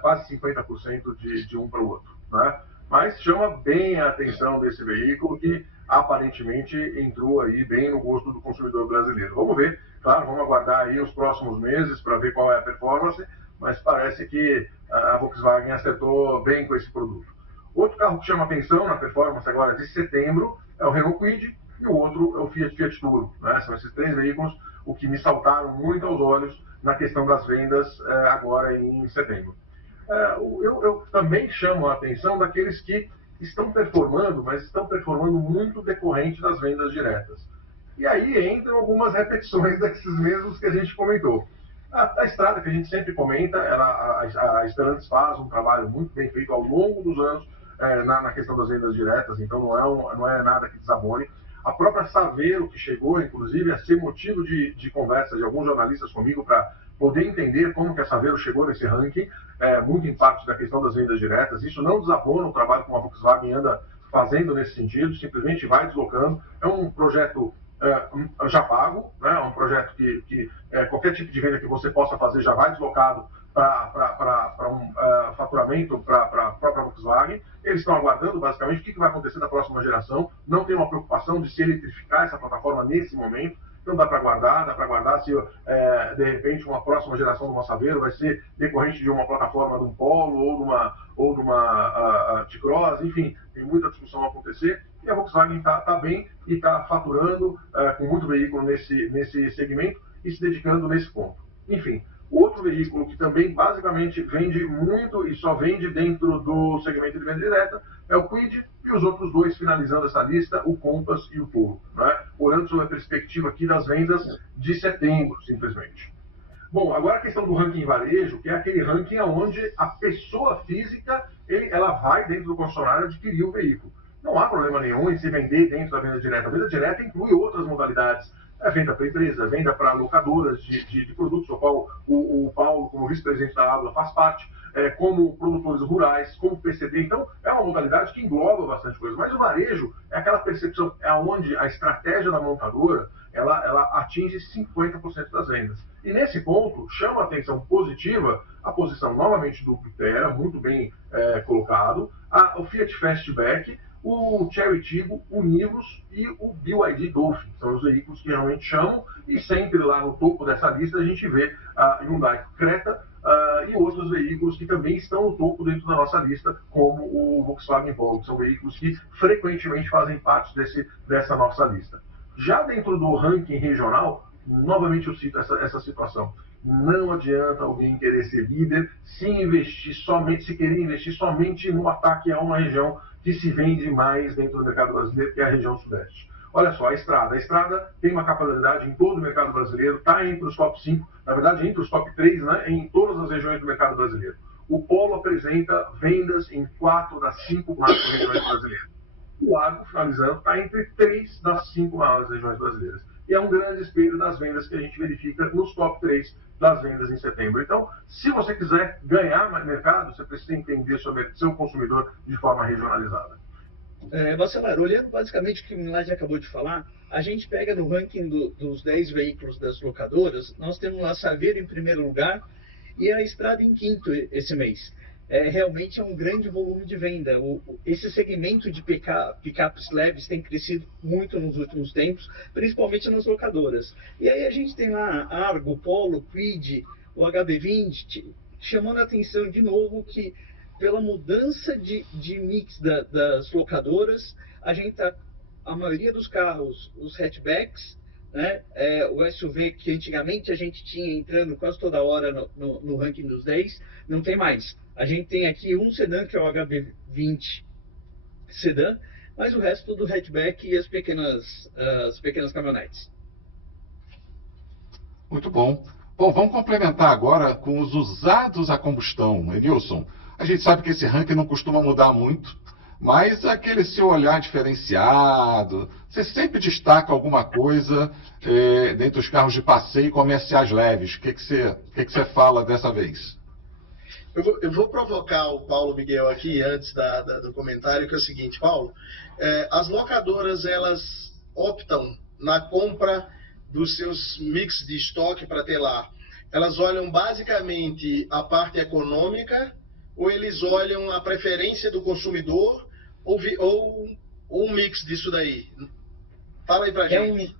quase 50% de um para o outro, né? Mas chama bem a atenção desse veículo que aparentemente entrou aí bem no gosto do consumidor brasileiro. Vamos ver, claro, vamos aguardar aí os próximos meses para ver qual é a performance, mas parece que a Volkswagen acertou bem com esse produto. Outro carro que chama atenção na performance agora de setembro é o Renault Kwid e o outro é o Fiat Toro, né? São esses 3 veículos o que me saltaram muito aos olhos na questão das vendas agora em setembro. Eu também chamo a atenção daqueles que estão performando, mas estão performando muito decorrente das vendas diretas. E aí entram algumas repetições desses mesmos que a gente comentou. A Estrada, que a gente sempre comenta, a Stellantis faz um trabalho muito bem feito ao longo dos anos na questão das vendas diretas, então não é nada que desabone. A própria Saveiro, que chegou, inclusive, a ser motivo de conversa de alguns jornalistas comigo para poder entender como que a Saveiro chegou nesse ranking, muito em parte da questão das vendas diretas. Isso não desabona o trabalho que a Volkswagen anda fazendo nesse sentido, simplesmente vai deslocando. É um projeto já pago, né? É um projeto que qualquer tipo de venda que você possa fazer já vai deslocado para um faturamento para a própria Volkswagen. Eles estão aguardando, basicamente, o que vai acontecer da próxima geração. Não tem uma preocupação de se eletrificar essa plataforma nesse momento. Então dá para aguardar se, de repente, uma próxima geração do Saveiro vai ser decorrente de uma plataforma de um Polo ou de uma T-Cross, enfim, tem muita discussão a acontecer. E a Volkswagen está bem e está faturando com muito veículo nesse segmento e se dedicando nesse ponto. Enfim, outro veículo que também basicamente vende muito e só vende dentro do segmento de venda direta é o Kwid, e os outros 2 finalizando essa lista, o Compass e o Toro, né? Olhando sobre a perspectiva aqui das vendas de setembro, simplesmente. Bom, agora a questão do ranking varejo, que é aquele ranking onde a pessoa física ela vai dentro do concessionário adquirir o veículo. Não há problema nenhum em se vender dentro da venda direta. A venda direta inclui outras modalidades. Venda para empresa, venda para locadoras de produtos, do qual o Paulo, como vice-presidente da ABLA, faz parte, como produtores rurais, como PCD. Então, é uma modalidade que engloba bastante coisa. Mas o varejo é aquela percepção, é onde a estratégia da montadora ela atinge 50% das vendas. E nesse ponto, chama a atenção positiva a posição novamente do Thera, muito bem colocado, o Fiat Fastback, o Chery Tiggo, o Nivus e o BYD Dolphin. São os veículos que realmente chamam, e sempre lá no topo dessa lista a gente vê a Hyundai Creta e outros veículos que também estão no topo dentro da nossa lista, como o Volkswagen Polo. São veículos que frequentemente fazem parte dessa nossa lista. Já dentro do ranking regional, novamente eu cito essa situação. Não adianta alguém querer ser líder se querer investir somente no ataque a uma região que se vende mais dentro do mercado brasileiro, que é a região sudeste. Olha só, a Estrada tem uma capilaridade em todo o mercado brasileiro, está entre os top 5, na verdade entre os top 3, né, em todas as regiões do mercado brasileiro. O Polo apresenta vendas em 4 das 5 maiores regiões brasileiras. O Argo, finalizando, está entre 3 das 5 maiores regiões brasileiras. E é um grande espelho das vendas que a gente verifica nos top 3 das vendas em setembro. Então, se você quiser ganhar mais mercado, você precisa entender seu consumidor de forma regionalizada. Bacelar, olhando basicamente o que o Milad acabou de falar, A gente pega no ranking dos 10 veículos das locadoras, nós temos lá Saveiro em primeiro lugar e a Estrada em quinto esse mês. Realmente é um grande volume de venda. Esse segmento de picapes leves tem crescido muito nos últimos tempos, principalmente nas locadoras. E aí a gente tem lá Argo, Polo, Kwid, o HB20, chamando a atenção de novo que pela mudança de mix das locadoras, a maioria dos carros, os hatchbacks, né, o SUV que antigamente a gente tinha entrando quase toda hora no ranking dos 10, não tem mais. A gente tem aqui um sedã, que é o HB20 sedã, mas o resto tudo hatchback e as pequenas caminhonetes. Muito bom. Bom, vamos complementar agora com os usados a combustão. Edilson, a gente sabe que esse ranking não costuma mudar muito, mas aquele seu olhar diferenciado, você sempre destaca alguma coisa dentre os carros de passeio e comerciais leves. O que você fala dessa vez? Eu vou provocar o Paulo Miguel aqui antes do comentário, que é o seguinte, Paulo, as locadoras elas optam na compra dos seus mix de estoque para ter lá. Elas olham basicamente a parte econômica ou eles olham a preferência do consumidor ou um mix disso daí? Fala aí pra gente.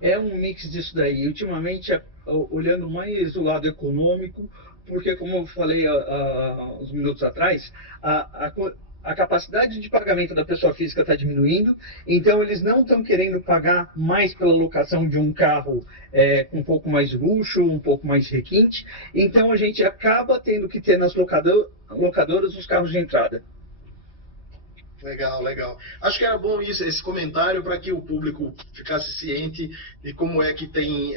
É um mix disso daí. Ultimamente, olhando mais o lado econômico, porque, como eu falei há uns minutos atrás, a capacidade de pagamento da pessoa física está diminuindo, então eles não estão querendo pagar mais pela locação de um carro com um pouco mais luxo, um pouco mais requinte, então a gente acaba tendo que ter nas locadoras os carros de entrada. Legal, legal. Acho que era bom esse comentário para que o público ficasse ciente de como é que tem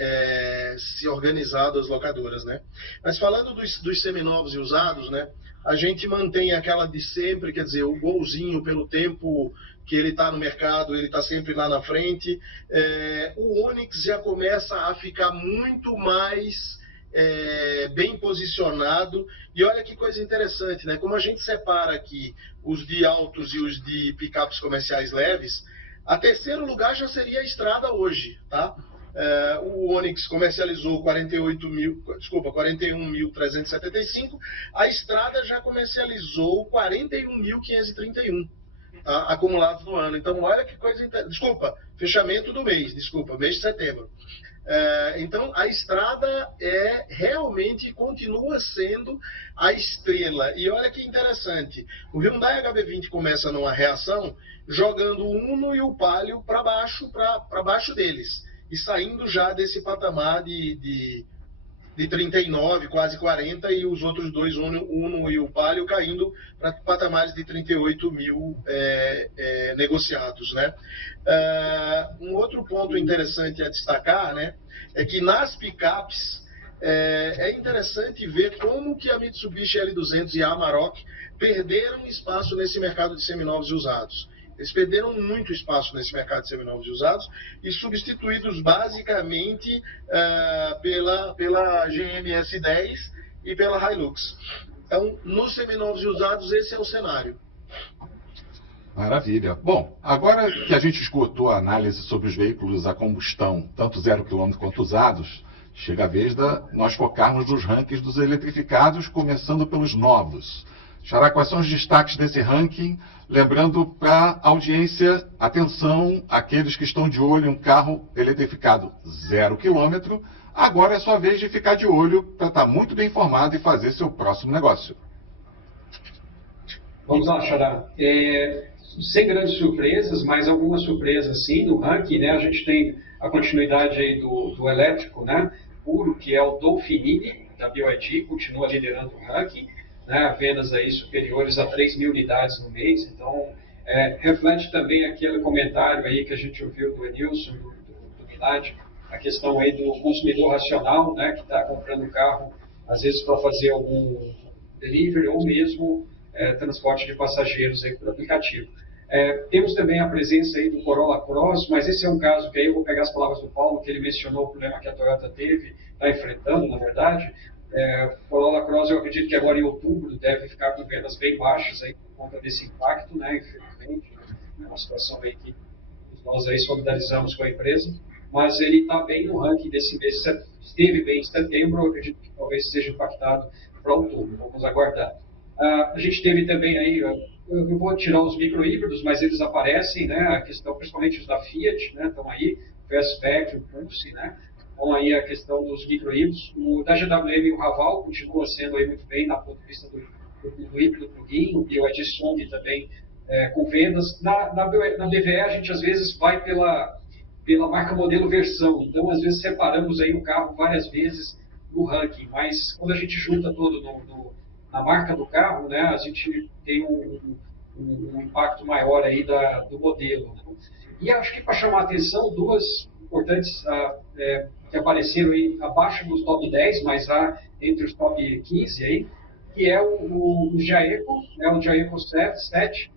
se organizado as locadoras, né? Mas falando dos seminovos e usados, né? A gente mantém aquela de sempre, quer dizer, o Golzinho, pelo tempo que ele está no mercado, ele está sempre lá na frente. O Onix já começa a ficar muito mais bem posicionado. E olha que coisa interessante, né? Como a gente separa aqui os de autos e os de picapes comerciais leves, a terceiro lugar já seria a Estrada hoje, tá? O Onix comercializou 41.375, a Estrada já comercializou 41.531, tá? Acumulados no ano. Então, olha que coisa interessante. Fechamento do mês, mês de setembro. Então, a Estrada realmente continua sendo a estrela. E olha que interessante, o Hyundai HB20 começa numa reação jogando o Uno e o Palio para baixo deles, e saindo já desse patamar de 39, quase 40, e os outros dois, o Uno e o Palio, caindo para patamares de 38 mil negociados, né? Um outro ponto interessante a destacar, né, é que nas picapes é interessante ver como que a Mitsubishi L200 e a Amarok perderam espaço nesse mercado de seminovos e usados. Eles perderam muito espaço nesse mercado de seminovos e usados e substituídos basicamente pela GMS 10 e pela Hilux. Então, nos seminovos e usados, esse é o cenário. Maravilha. Bom, agora que a gente esgotou a análise sobre os veículos a combustão, tanto 0 km quanto usados, chega a vez de nós focarmos nos rankings dos eletrificados, começando pelos novos. Xará, quais são os destaques desse ranking? Lembrando para a audiência, atenção, aqueles que estão de olho em um carro eletrificado 0 km, agora é sua vez de ficar de olho para estar muito bem informado e fazer seu próximo negócio. Vamos lá, Xará. Sem grandes surpresas, mas algumas surpresas sim no ranking, né? A gente tem a continuidade aí do elétrico, né? Puro, que é o Dolphinini, da BYD, continua liderando o ranking, né? Vendas aí superiores a 3 mil unidades no mês. Então, reflete também aquele comentário aí que a gente ouviu do Edilson, do Minardi, a questão aí do consumidor racional, né? Que está comprando um carro, às vezes, para fazer algum delivery ou mesmo transporte de passageiros aí por aplicativo. Temos também a presença aí do Corolla Cross, mas esse é um caso que aí eu vou pegar as palavras do Paulo, que ele mencionou o problema que a Toyota teve, está enfrentando, na verdade. Corolla Cross, eu acredito que agora em outubro deve ficar com vendas bem baixas aí por conta desse impacto, né, infelizmente. É uma situação aí que nós aí solidarizamos com a empresa, mas ele está bem no ranking desse mês, esteve bem em setembro, eu acredito que talvez seja impactado para outubro, vamos aguardar. A gente teve também aí, eu vou tirar os micro-híbridos, mas eles aparecem, né, a questão, principalmente os da Fiat, né, estão aí, o Fastback, o Pulse, né, então aí a questão dos micro-híbridos. O da GWM e o Raval continua sendo aí muito bem, na ponto de vista do híbrido plug-in, o BYD Song também com vendas. Na BVE a gente às vezes vai pela marca, modelo, versão, então às vezes separamos aí o carro várias vezes no ranking, mas quando a gente junta todo na marca do carro, né, a gente tem um impacto maior aí do modelo. E acho que para chamar a atenção, duas importantes que apareceram aí abaixo dos top 10, mas entre os top 15 aí, que é o Jaeco, né, o Jaeco 7,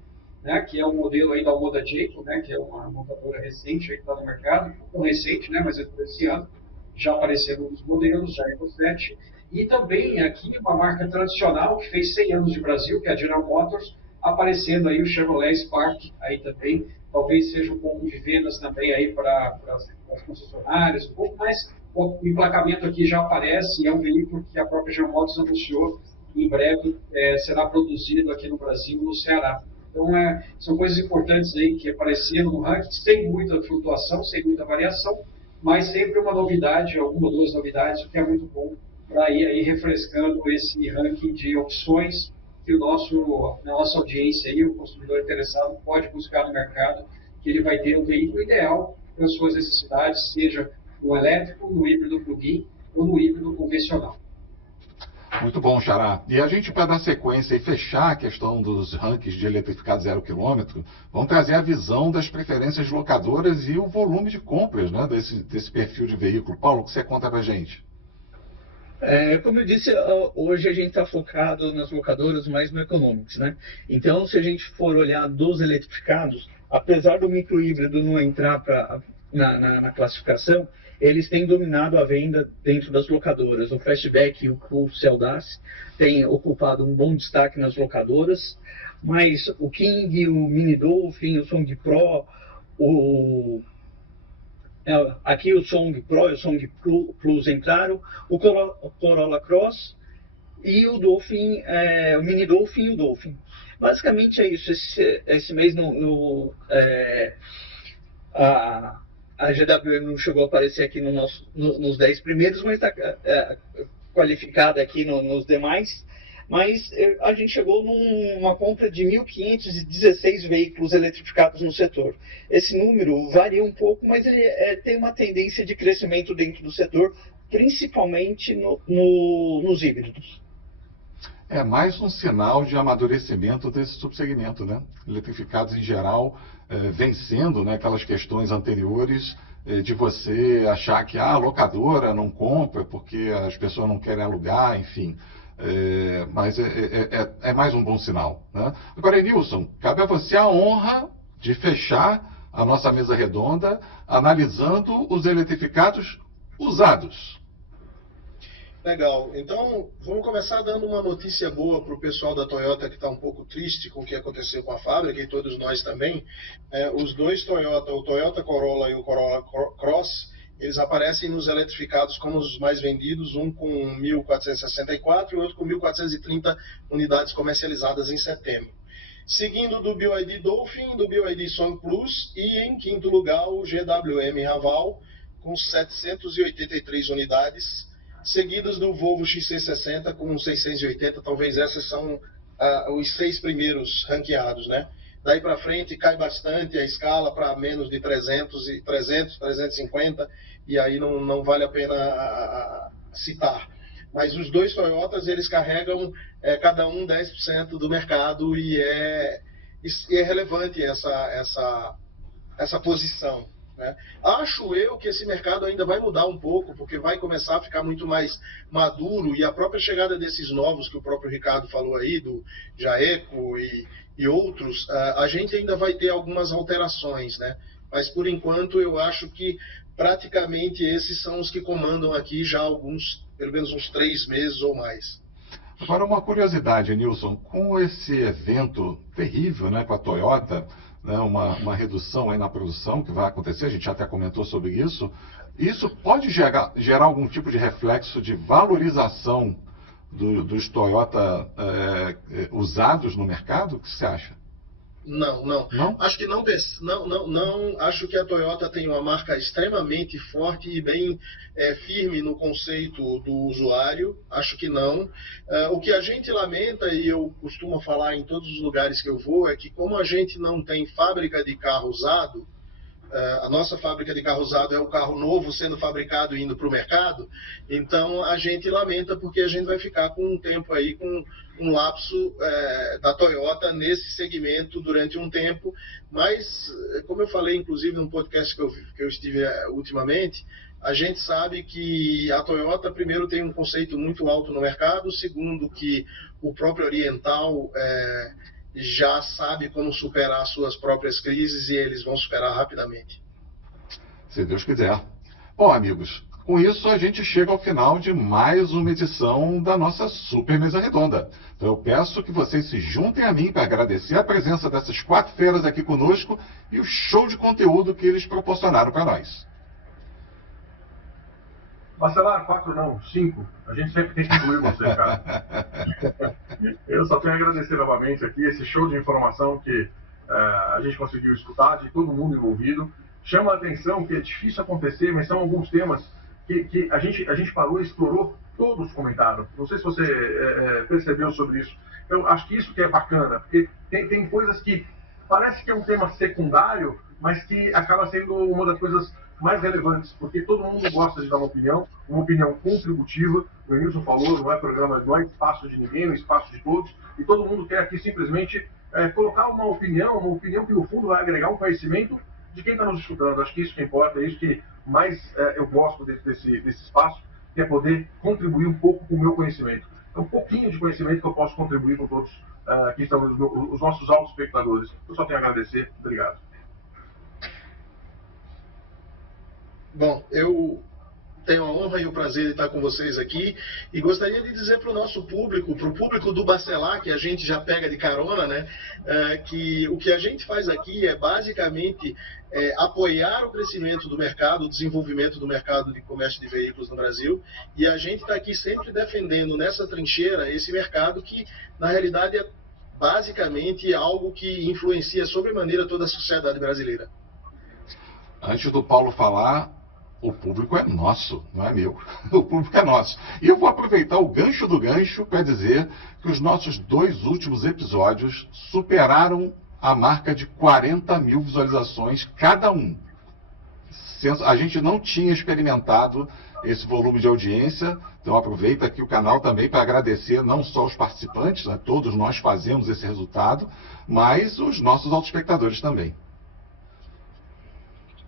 né, que é um modelo aí da Omoda Jayco, né, que é uma montadora recente aí que está no mercado, não recente, né, mas é por esse ano, já apareceram os modelos Jaeco 7, e também aqui uma marca tradicional que fez 100 anos de Brasil, que é a General Motors, aparecendo aí o Chevrolet Spark aí também, talvez seja um pouco de vendas também aí para as concessionárias, um pouco mais, o emplacamento aqui já aparece, e é um veículo que a própria General Motors anunciou que em breve será produzido aqui no Brasil, no Ceará. Então, são coisas importantes aí que apareceram no ranking, sem muita flutuação, sem muita variação, mas sempre uma novidade, alguma ou duas novidades, o que é muito bom para ir aí refrescando esse ranking de opções que a nossa audiência aí, o consumidor interessado, pode buscar no mercado, que ele vai ter um veículo ideal para as suas necessidades, seja no elétrico, no híbrido plug-in ou no híbrido convencional. Muito bom, Xará. E a gente, para dar sequência e fechar a questão dos rankings de eletrificado 0 km, vamos trazer a visão das preferências locadoras e o volume de compras, né, desse perfil de veículo. Paulo, o que você conta para a gente? Como eu disse, hoje a gente está focado nas locadoras mais no Economics, né? Então, se a gente for olhar dos eletrificados, apesar do micro-híbrido não entrar na classificação, eles têm dominado a venda dentro das locadoras. O Fastback e o Pulse Audace têm ocupado um bom destaque nas locadoras, mas o King, o Mini Dolphin, o Song Pro, aqui o Song Pro e o Song Plus entraram, o Corolla Cross e o Dolphin, o Mini Dolphin e o Dolphin. Basicamente é isso. Esse mês a GWM não chegou a aparecer aqui nos 10 primeiros, mas está qualificada aqui nos demais. Mas a gente chegou numa compra de 1.516 veículos eletrificados no setor. Esse número varia um pouco, mas ele tem uma tendência de crescimento dentro do setor, principalmente nos híbridos. É mais um sinal de amadurecimento desse subsegmento, né? Eletrificados em geral, vencendo, né, aquelas questões anteriores de você achar que a locadora não compra porque as pessoas não querem alugar, enfim. Mas é mais um bom sinal, né? Agora, Nilson, cabe a você a honra de fechar a nossa mesa redonda analisando os eletrificados usados. Legal. Então, vamos começar dando uma notícia boa para o pessoal da Toyota que está um pouco triste com o que aconteceu com a fábrica, e todos nós também. Os dois Toyota, o Toyota Corolla e o Corolla Cross, eles aparecem nos eletrificados como os mais vendidos, um com 1.464 e outro com 1.430 unidades comercializadas em setembro. Seguindo do BYD Dolphin, do BYD Song Plus e, em quinto lugar, o GWM Raval, com 783 unidades, seguidos do Volvo XC60 com 680, talvez esses são os 6 primeiros ranqueados, né? Daí para frente cai bastante a escala para menos de 300, 350, e aí não vale a pena citar. Mas os dois Toyotas, eles carregam cada um 10% do mercado, e é relevante essa posição, né? Acho eu que esse mercado ainda vai mudar um pouco, porque vai começar a ficar muito mais maduro, e a própria chegada desses novos que o próprio Ricardo falou aí, do Jaeco e outros, a gente ainda vai ter algumas alterações, né? Mas por enquanto eu acho que praticamente esses são os que comandam aqui já pelo menos uns 3 meses ou mais. Agora, uma curiosidade, Nilson, com esse evento terrível, né, com a Toyota, né, uma redução aí na produção que vai acontecer, a gente até comentou sobre isso. Isso pode gerar algum tipo de reflexo de valorização dos Toyota usados no mercado? O que você acha? Não. Acho que não. Acho que a Toyota tem uma marca extremamente forte e bem firme no conceito do usuário. Acho que não. O que a gente lamenta, e eu costumo falar em todos os lugares que eu vou, é que como a gente não tem fábrica de carro usado, a nossa fábrica de carro usado é o carro novo sendo fabricado e indo para o mercado, então a gente lamenta porque a gente vai ficar com um tempo aí, com um lapso da Toyota nesse segmento durante um tempo, mas como eu falei inclusive num podcast que eu estive ultimamente, a gente sabe que a Toyota primeiro tem um conceito muito alto no mercado, segundo que o próprio Oriental já sabe como superar suas próprias crises e eles vão superar rapidamente. Se Deus quiser. Bom, amigos, com isso a gente chega ao final de mais uma edição da nossa Super Mesa Redonda. Então eu peço que vocês se juntem a mim para agradecer a presença dessas 4 feras aqui conosco e o show de conteúdo que eles proporcionaram para nós. Bacelar, 4 não, 5. A gente sempre tem que incluir você, cara. Eu só tenho a agradecer novamente aqui esse show de informação que a gente conseguiu escutar de todo mundo envolvido. Chama a atenção que é difícil acontecer, mas são alguns temas que a gente parou e explorou, todos comentaram. Não sei se você percebeu sobre isso. Eu acho que isso que é bacana, porque tem coisas que parece que é um tema secundário, mas que acaba sendo uma das coisas mais relevantes, porque todo mundo gosta de dar uma opinião contributiva. O Enilson falou, não é programa, não é espaço de ninguém, é espaço de todos, e todo mundo quer aqui simplesmente colocar uma opinião que no fundo vai agregar um conhecimento de quem está nos escutando. Acho que isso que importa, é isso que mais eu gosto desse espaço, que é poder contribuir um pouco com o meu conhecimento. É um pouquinho de conhecimento que eu posso contribuir com todos que estão os nossos altos espectadores. Eu só tenho a agradecer. Obrigado. Bom, eu tenho a honra e o prazer de estar com vocês aqui e gostaria de dizer para o nosso público, para o público do Bacelar, que a gente já pega de carona, né, que o que a gente faz aqui é basicamente apoiar o crescimento do mercado, o desenvolvimento do mercado de comércio de veículos no Brasil, e a gente está aqui sempre defendendo nessa trincheira esse mercado que, na realidade, é basicamente algo que influencia sobremaneira toda a sociedade brasileira. Antes do Paulo falar, o público é nosso, não é meu. O público é nosso. E eu vou aproveitar o gancho do gancho para dizer que os nossos 2 últimos episódios superaram a marca de 40 mil visualizações cada um. A gente não tinha experimentado esse volume de audiência, então aproveita aqui o canal também para agradecer não só os participantes, né, todos nós fazemos esse resultado, mas os nossos autoespectadores também.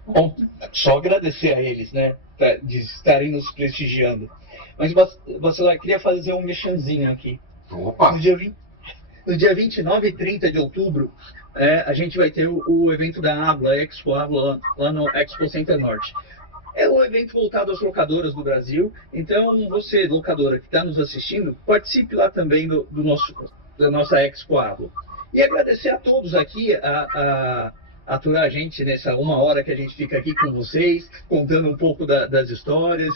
Bom, só agradecer a eles, né, de estarem nos prestigiando. Mas, Bacelar, queria fazer um mexanzinho aqui. Opa! No dia 29 e 30 de outubro, a gente vai ter o evento da Abla, Expo Abla, lá no Expo Center Norte. É um evento voltado às locadoras do Brasil, então você, locadora que está nos assistindo, participe lá também da nossa Expo Abla. E agradecer a todos aqui a aturar a gente nessa 1 hora que a gente fica aqui com vocês, contando um pouco das histórias,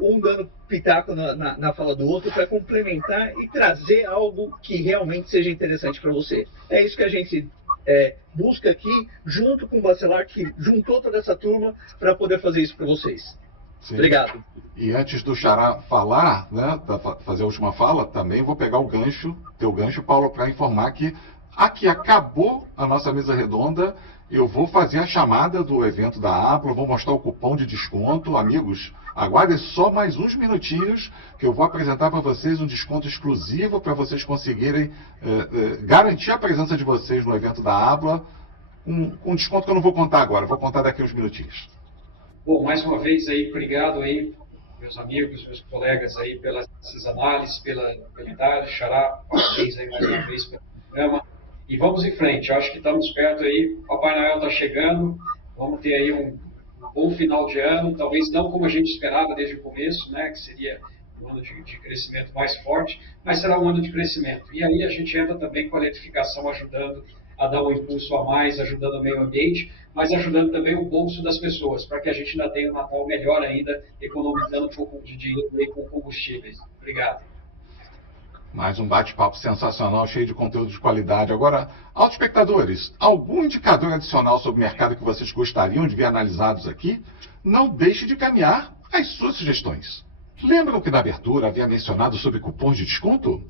um dando pitaco na fala do outro para complementar e trazer algo que realmente seja interessante para você. É isso que a gente busca aqui, junto com o Bacelar, que juntou toda essa turma para poder fazer isso para vocês. Sim. Obrigado. E antes do Xará falar, né, fazer a última fala, também vou pegar teu gancho, Paulo, para informar que aqui acabou a nossa mesa redonda. Eu vou fazer a chamada do evento da Abla, vou mostrar o cupom de desconto. Amigos, aguardem só mais uns minutinhos que eu vou apresentar para vocês um desconto exclusivo para vocês conseguirem garantir a presença de vocês no evento da Abla. Um desconto que eu não vou contar agora, vou contar daqui a uns minutinhos. Bom, mais uma vez aí, obrigado aí, meus amigos, meus colegas aí pelas análises, pela idade, Xará, parabéns aí mais uma vez pelo programa. E vamos em frente, eu acho que estamos perto aí, Papai Noel está chegando, vamos ter aí um bom final de ano, talvez não como a gente esperava desde o começo, né, que seria um ano de crescimento mais forte, mas será um ano de crescimento. E aí a gente entra também com a eletrificação ajudando a dar um impulso a mais, ajudando o meio ambiente, mas ajudando também o bolso das pessoas, para que a gente ainda tenha um Natal melhor ainda, economizando um pouco de dinheiro aí com combustíveis. Obrigado. Mais um bate-papo sensacional, cheio de conteúdo de qualidade. Agora, aos espectadores, algum indicador adicional sobre o mercado que vocês gostariam de ver analisados aqui? Não deixe de caminhar as suas sugestões. Lembram que na abertura havia mencionado sobre cupons de desconto?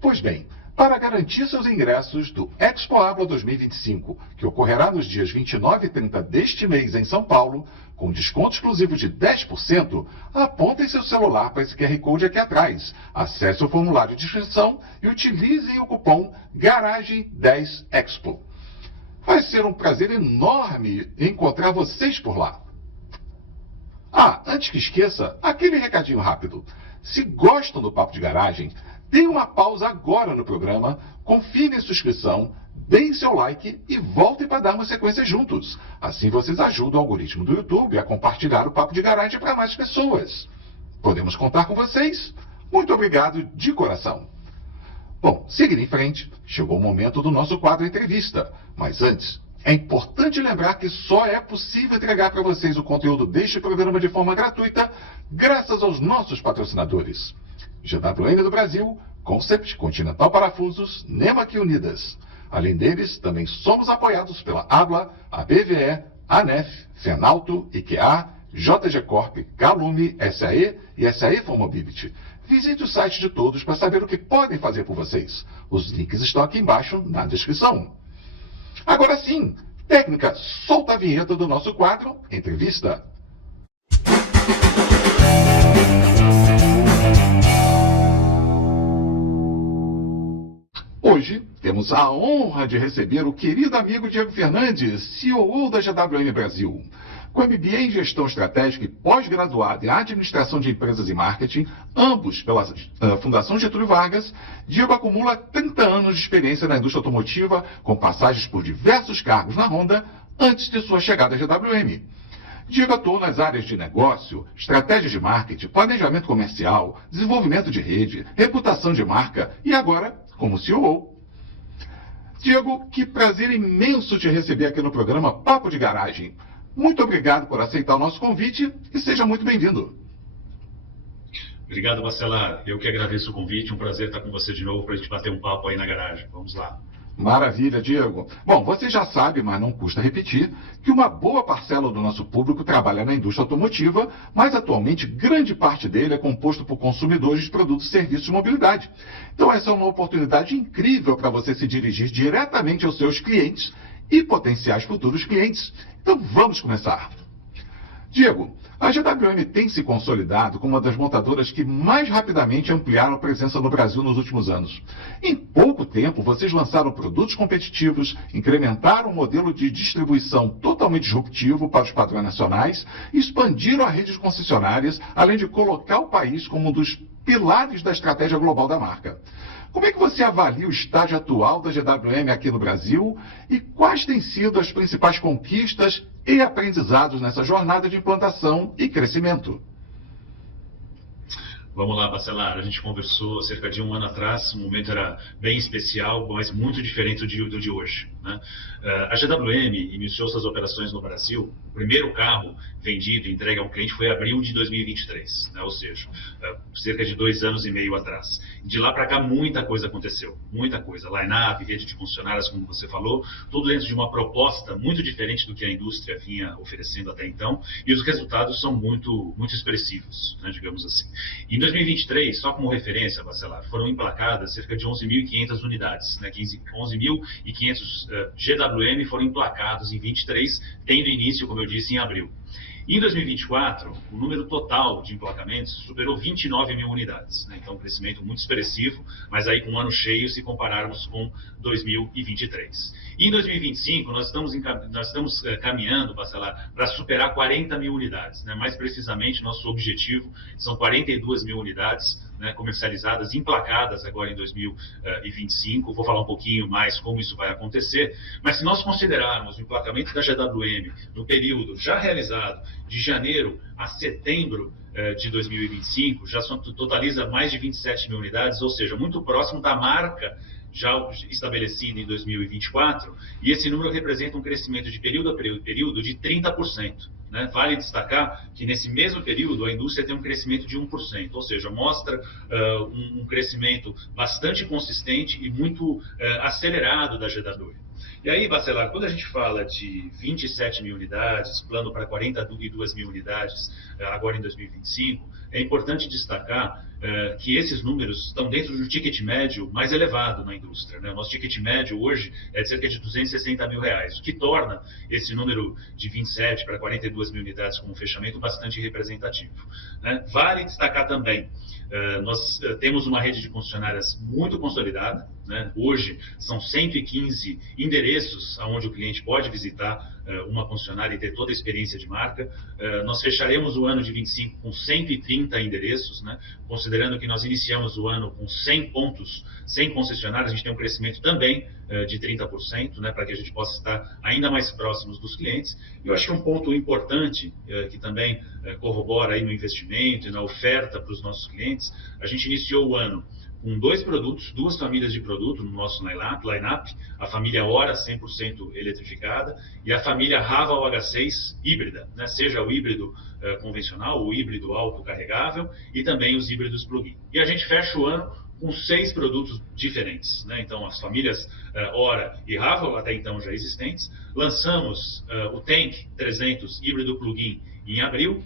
Pois bem, para garantir seus ingressos do Expo Habla 2025, que ocorrerá nos dias 29 e 30 deste mês em São Paulo, com desconto exclusivo de 10%, apontem seu celular para esse QR Code aqui atrás, acesse o formulário de inscrição e utilizem o cupom Garagem10Expo. Vai ser um prazer enorme encontrar vocês por lá. Ah, antes que esqueça, aquele recadinho rápido. Se gostam do Papo de Garagem, deem uma pausa agora no programa, confirmem sua inscrição, deem seu like e voltem para dar uma sequência juntos. Assim vocês ajudam o algoritmo do YouTube a compartilhar o Papo de Garagem para mais pessoas. Podemos contar com vocês? Muito obrigado de coração. Bom, seguindo em frente, chegou o momento do nosso quadro Entrevista. Mas antes, é importante lembrar que só é possível entregar para vocês o conteúdo deste programa de forma gratuita graças aos nossos patrocinadores. GWM do Brasil, Concept, Continental Parafusos, Nemac Unidas. Além deles, também somos apoiados pela ABLA, a BVE, ANEF, Fenalto, IKEA, JG Corp, Calume, SAE e SAE for Mobility. Visite o site de todos para saber o que podem fazer por vocês. Os links estão aqui embaixo na descrição. Agora sim, técnica, solta a vinheta do nosso quadro Entrevista. Hoje temos a honra de receber o querido amigo Diego Fernandes, CEO da GWM Brasil. Com MBA em Gestão Estratégica e pós-graduado em Administração de Empresas e Marketing, ambos pela Fundação Getúlio Vargas, Diego acumula 30 anos de experiência na indústria automotiva, com passagens por diversos cargos na Honda, antes de sua chegada à GWM. Diego atuou nas áreas de negócio, estratégia de marketing, planejamento comercial, desenvolvimento de rede, reputação de marca e agora como CEO. Diego, que prazer imenso te receber aqui no programa Papo de Garagem. Muito obrigado por aceitar o nosso convite e seja muito bem-vindo. Obrigado, Bacelar. Eu que agradeço o convite. Um prazer estar com você de novo para a gente bater um papo aí na garagem. Vamos lá. Maravilha, Diego. Bom, você já sabe, mas não custa repetir, que uma boa parcela do nosso público trabalha na indústria automotiva, mas atualmente grande parte dele é composto por consumidores de produtos e serviços de mobilidade. Então essa é uma oportunidade incrível para você se dirigir diretamente aos seus clientes e potenciais futuros clientes. Então vamos começar. Diego, a GWM tem se consolidado como uma das montadoras que mais rapidamente ampliaram a presença no Brasil nos últimos anos. Em pouco tempo, vocês lançaram produtos competitivos, incrementaram um modelo de distribuição totalmente disruptivo para os padrões nacionais, expandiram a rede de concessionárias, além de colocar o país como um dos pilares da estratégia global da marca. Como é que você avalia o estágio atual da GWM aqui no Brasil e quais têm sido as principais conquistas e aprendizados nessa jornada de implantação e crescimento? Vamos lá, Bacelar. A gente conversou cerca de um ano atrás, o momento era bem especial, mas muito diferente do de hoje, né? A GWM iniciou suas operações no Brasil. O primeiro carro vendido e entregue ao cliente foi em abril de 2023, né? Ou seja, cerca de 2 anos e meio atrás. De lá para cá, muita coisa aconteceu, muita coisa. Line-up, rede de funcionários, como você falou, tudo dentro de uma proposta muito diferente do que a indústria vinha oferecendo até então, e os resultados são muito expressivos, né, digamos assim. Em 2023, só como referência, Bacelar, foram emplacadas cerca de 11.500 unidades, né, 11.500 GWM foram emplacados em 23, tendo início, como eu disse, em abril. Em 2024, o número total de emplacamentos superou 29 mil unidades, né? Então, um crescimento muito expressivo, mas aí com um ano cheio se compararmos com 2023. E em 2025, nós estamos caminhando, Bacelar, para superar 40 mil unidades, né? Mais precisamente, nosso objetivo são 42 mil unidades, né, comercializadas, emplacadas agora em 2025. Vou falar um pouquinho mais como isso vai acontecer, mas se nós considerarmos o emplacamento da GWM no período já realizado de janeiro a setembro de 2025, já totaliza mais de 27 mil unidades, ou seja, muito próximo da marca já estabelecida em 2024, e esse número representa um crescimento de período a período de 30%. Né? Vale destacar que nesse mesmo período a indústria tem um crescimento de 1%, ou seja, mostra um crescimento bastante consistente e muito acelerado da GWM. E aí, Bacelar, quando a gente fala de 27 mil unidades, plano para 42 mil unidades agora em 2025, é importante destacar que esses números estão dentro do ticket médio mais elevado na indústria. Né? O nosso ticket médio hoje é de cerca de R$260 mil, o que torna esse número de 27 para 42 mil unidades como fechamento bastante representativo. Né? Vale destacar também, nós temos uma rede de concessionárias muito consolidada. Né? Hoje são 115 endereços onde o cliente pode visitar uma concessionária e ter toda a experiência de marca. Nós fecharemos o ano de 25 com 130 endereços, né? Considerando que nós iniciamos o ano com 100 pontos, 100 concessionárias, a gente tem um crescimento também de 30%, né? Para que a gente possa estar ainda mais próximos dos clientes. E eu acho que um ponto importante, que também corrobora aí no investimento e na oferta para os nossos clientes, a gente iniciou o ano com 2 produtos, 2 famílias de produto no nosso line-up, a família Hora 100% eletrificada e a família Haval H6 híbrida, né? Seja o híbrido convencional, o híbrido autocarregável e também os híbridos plug-in. E a gente fecha o ano com 6 produtos diferentes, né? Então, as famílias Hora e Haval, até então já existentes, lançamos o Tank 300 híbrido plug-in em abril,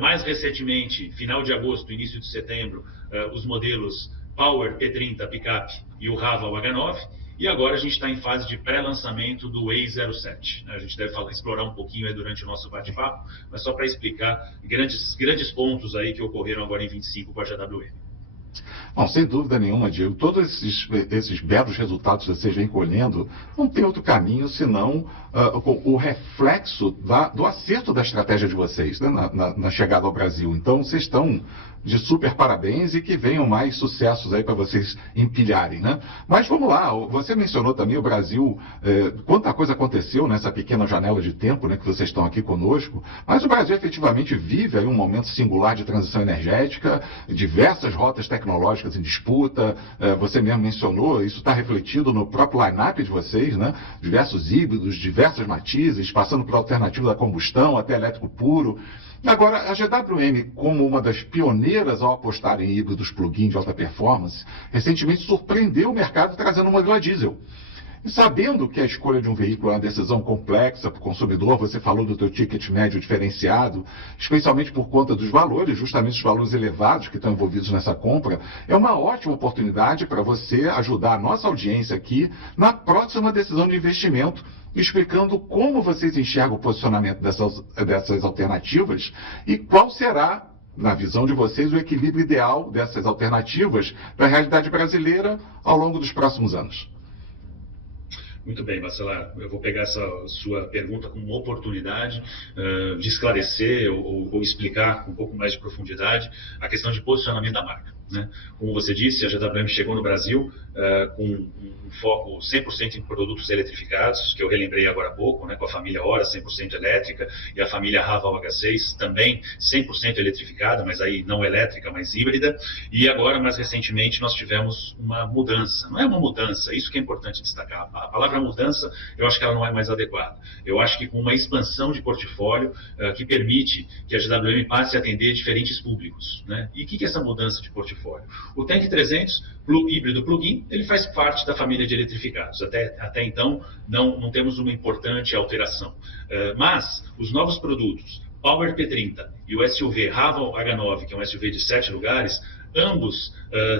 mais recentemente, final de agosto, início de setembro, os modelos Power P30 Pickup e o Haval H9, e agora a gente está em fase de pré-lançamento do Way07. A gente deve explorar um pouquinho aí durante o nosso bate-papo, mas só para explicar grandes pontos aí que ocorreram agora em 25 com a GWM. Bom, sem dúvida nenhuma, Diego, todos esses belos resultados que vocês vêm colhendo não tem outro caminho senão o reflexo do acerto da estratégia de vocês, né, na chegada ao Brasil. Então, vocês estão de super parabéns e que venham mais sucessos aí para vocês empilharem, né? Mas vamos lá, você mencionou também o Brasil, quanta coisa aconteceu nessa pequena janela de tempo, né, que vocês estão aqui conosco, mas o Brasil efetivamente vive aí um momento singular de transição energética, diversas rotas tecnológicas em disputa, você mesmo mencionou, isso está refletido no próprio line-up de vocês, né? Diversos híbridos, diversas matizes, passando por alternativa da combustão até elétrico puro. Agora, a GWM, como uma das pioneiras ao apostar em híbridos plug-in de alta performance, recentemente surpreendeu o mercado trazendo um modelo a diesel. E sabendo que a escolha de um veículo é uma decisão complexa para o consumidor, você falou do teu ticket médio diferenciado, especialmente por conta dos valores, justamente os valores elevados que estão envolvidos nessa compra, é uma ótima oportunidade para você ajudar a nossa audiência aqui na próxima decisão de investimento, explicando como vocês enxergam o posicionamento dessas alternativas e qual será, na visão de vocês, o equilíbrio ideal dessas alternativas para a realidade brasileira ao longo dos próximos anos. Muito bem, Bacelar. Eu vou pegar essa sua pergunta como uma oportunidade de esclarecer ou explicar com um pouco mais de profundidade a questão de posicionamento da marca. Né? Como você disse, a GWM chegou no Brasil com um foco 100% em produtos eletrificados, que eu relembrei agora há pouco, né? Com a família Hora 100% elétrica e a família Haval H6 também 100% eletrificada, mas aí não elétrica, mas híbrida. E agora, mais recentemente, nós tivemos uma mudança. Não é uma mudança, isso que é importante destacar. A palavra mudança, eu acho que ela não é mais adequada. Eu acho que com uma expansão de portfólio que permite que a GWM passe a atender diferentes públicos. Né? E o que é essa mudança de portfólio? O Tank 300 híbrido plug-in, ele faz parte da família de eletrificados. Até então, não temos uma importante alteração. Mas os novos produtos, Power P30 e o SUV Haval H9, que é um SUV de 7 lugares, ambos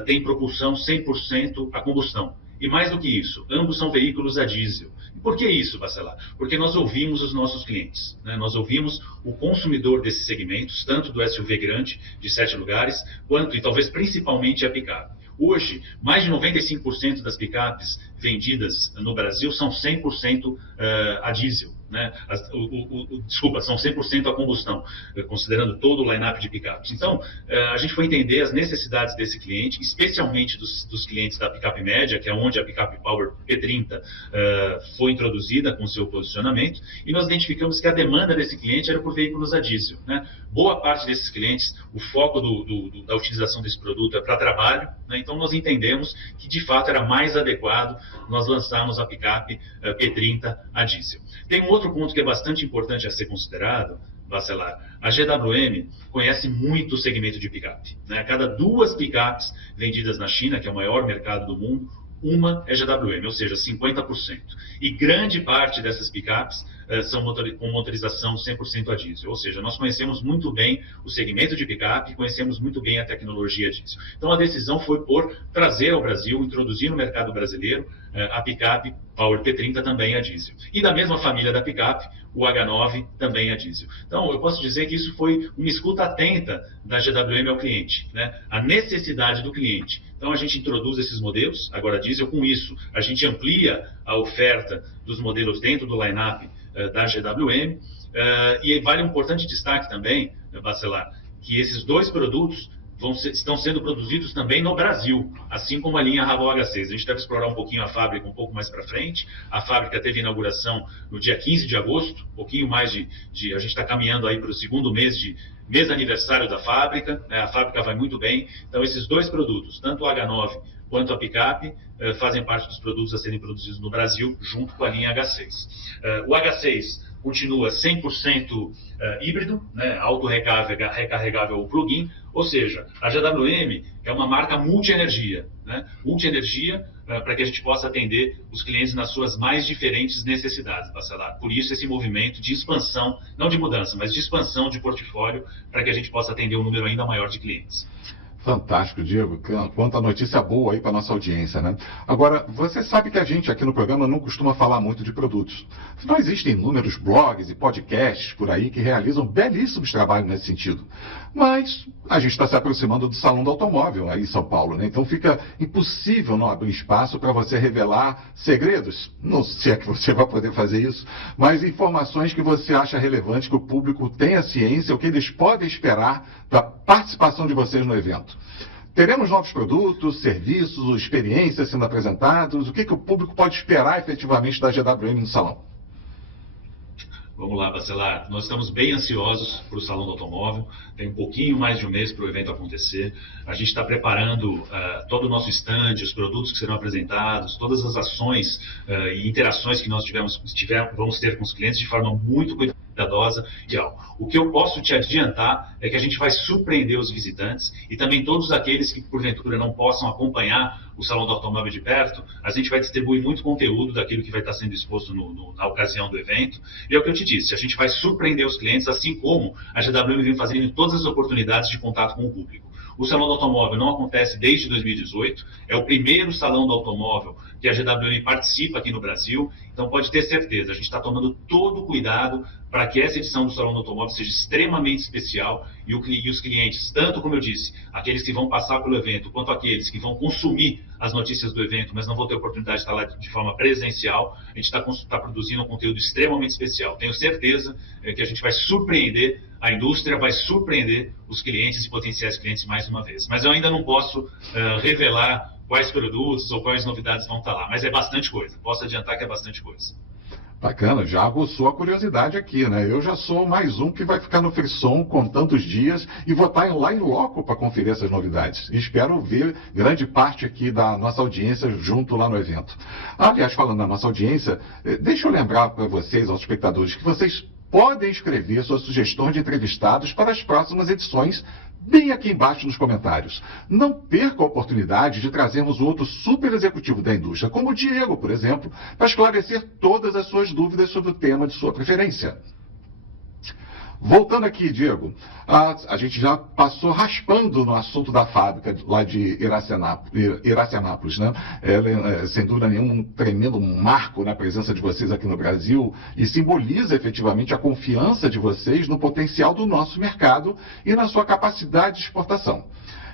têm propulsão 100% a combustão. E mais do que isso, ambos são veículos a diesel. E por que isso, Bacelar? Porque nós ouvimos os nossos clientes, né? Nós ouvimos o consumidor desses segmentos, tanto do SUV grande, de 7 lugares, quanto, e talvez principalmente, a picape. Hoje, mais de 95% das picapes vendidas no Brasil são 100% a diesel. Né? Desculpa, são 100% a combustão, considerando todo o line-up de picapes. Então, a gente foi entender as necessidades desse cliente, especialmente dos clientes da picape média, que é onde a picape Power P30 foi introduzida com seu posicionamento, e nós identificamos que a demanda desse cliente era por veículos a diesel. Né? boa parte desses clientes, o foco da utilização desse produto é para trabalho, né? Então nós entendemos que de fato era mais adequado nós lançarmos a picape P30 a diesel. Tem um outro ponto que é bastante importante a ser considerado, Bacelar. A GWM conhece muito o segmento de picape, né? A cada 2 picapes vendidas na China, que é o maior mercado do mundo, uma é GWM, ou seja, 50%. E grande parte dessas picapes são com motorização 100% a diesel. Ou seja, nós conhecemos muito bem o segmento de picape e conhecemos muito bem a tecnologia diesel. Então a decisão foi por trazer ao Brasil, introduzir no mercado brasileiro a picape Power P30 também a diesel. E da mesma família da picape, o H9 também a diesel. Então eu posso dizer que isso foi uma escuta atenta da GWM ao cliente, né? A necessidade do cliente. Então a gente introduz esses modelos, agora diesel, com isso a gente amplia a oferta dos modelos dentro do line-up da GWM, e vale um importante destaque também, Bacelar, que esses 2 produtos estão sendo produzidos também no Brasil, assim como a linha Raval H6. A gente deve explorar um pouquinho a fábrica um pouco mais para frente. A fábrica teve inauguração no dia 15 de agosto, um pouquinho mais a gente está caminhando aí para o segundo mês aniversário da fábrica, né? A fábrica vai muito bem. Então esses 2 produtos, tanto o H9 quanto a picape, fazem parte dos produtos a serem produzidos no Brasil, junto com a linha H6. O H6 continua 100% híbrido, né, auto-recarregável ou plug-in, ou seja, a GWM é uma marca multi-energia, né, para que a gente possa atender os clientes nas suas mais diferentes necessidades, Bacelar. Por isso esse movimento de expansão, não de mudança, mas de expansão de portfólio, para que a gente possa atender um número ainda maior de clientes. Fantástico, Diego. Quanta notícia boa aí para nossa audiência, né? Agora, você sabe que a gente aqui no programa não costuma falar muito de produtos. Afinal, existem inúmeros blogs e podcasts por aí que realizam belíssimos trabalhos nesse sentido. Mas a gente está se aproximando do Salão do Automóvel aí em São Paulo, né? Então fica impossível não abrir espaço para você revelar segredos. Não sei se é que você vai poder fazer isso, mas informações que você acha relevante que o público tenha ciência, o que eles podem esperar da participação de vocês no evento. Teremos novos produtos, serviços, experiências sendo apresentados. O que o público pode esperar efetivamente da GWM no salão? Vamos lá, Bacelar. Nós estamos bem ansiosos para o Salão do Automóvel. Tem um pouquinho mais de um mês para o evento acontecer. A gente está preparando todo o nosso stand, os produtos que serão apresentados, todas as ações e interações que nós vamos ter com os clientes de forma muito cuidadosa. O que eu posso te adiantar é que a gente vai surpreender os visitantes e também todos aqueles que porventura não possam acompanhar o Salão do Automóvel de perto. A gente vai distribuir muito conteúdo daquilo que vai estar sendo exposto na ocasião do evento. E é o que eu te disse, a gente vai surpreender os clientes, assim como a GWM vem fazendo em todas as oportunidades de contato com o público. O Salão do Automóvel não acontece desde 2018, é o primeiro Salão do Automóvel que a GWM participa aqui no Brasil, então pode ter certeza, a gente está tomando todo o cuidado para que essa edição do Salão do Automóvel seja extremamente especial e os clientes, tanto como eu disse, aqueles que vão passar pelo evento, quanto aqueles que vão consumir as notícias do evento, mas não vão ter oportunidade de estar lá de forma presencial, a gente está produzindo um conteúdo extremamente especial. Tenho certeza que a gente vai surpreender a indústria, vai surpreender os clientes e potenciais clientes mais uma vez. Mas eu ainda não posso revelar quais produtos ou quais novidades vão estar lá, mas é bastante coisa. Posso adiantar que é bastante coisa. Bacana, já aguçou a curiosidade aqui, né? Eu já sou mais um que vai ficar no frisson com tantos dias e vou estar lá em loco para conferir essas novidades. E espero ver grande parte aqui da nossa audiência junto lá no evento. Aliás, falando da nossa audiência, deixa eu lembrar para vocês, aos espectadores, que vocês podem escrever suas sugestões de entrevistados para as próximas edições bem aqui embaixo nos comentários. Não perca a oportunidade de trazermos um outro super executivo da indústria, como o Diego, por exemplo, para esclarecer todas as suas dúvidas sobre o tema de sua preferência. Voltando aqui, Diego, a gente já passou raspando no assunto da fábrica lá de Iracemápolis, né? Ela, sem dúvida nenhuma, um tremendo marco na presença de vocês aqui no Brasil e simboliza efetivamente a confiança de vocês no potencial do nosso mercado e na sua capacidade de exportação.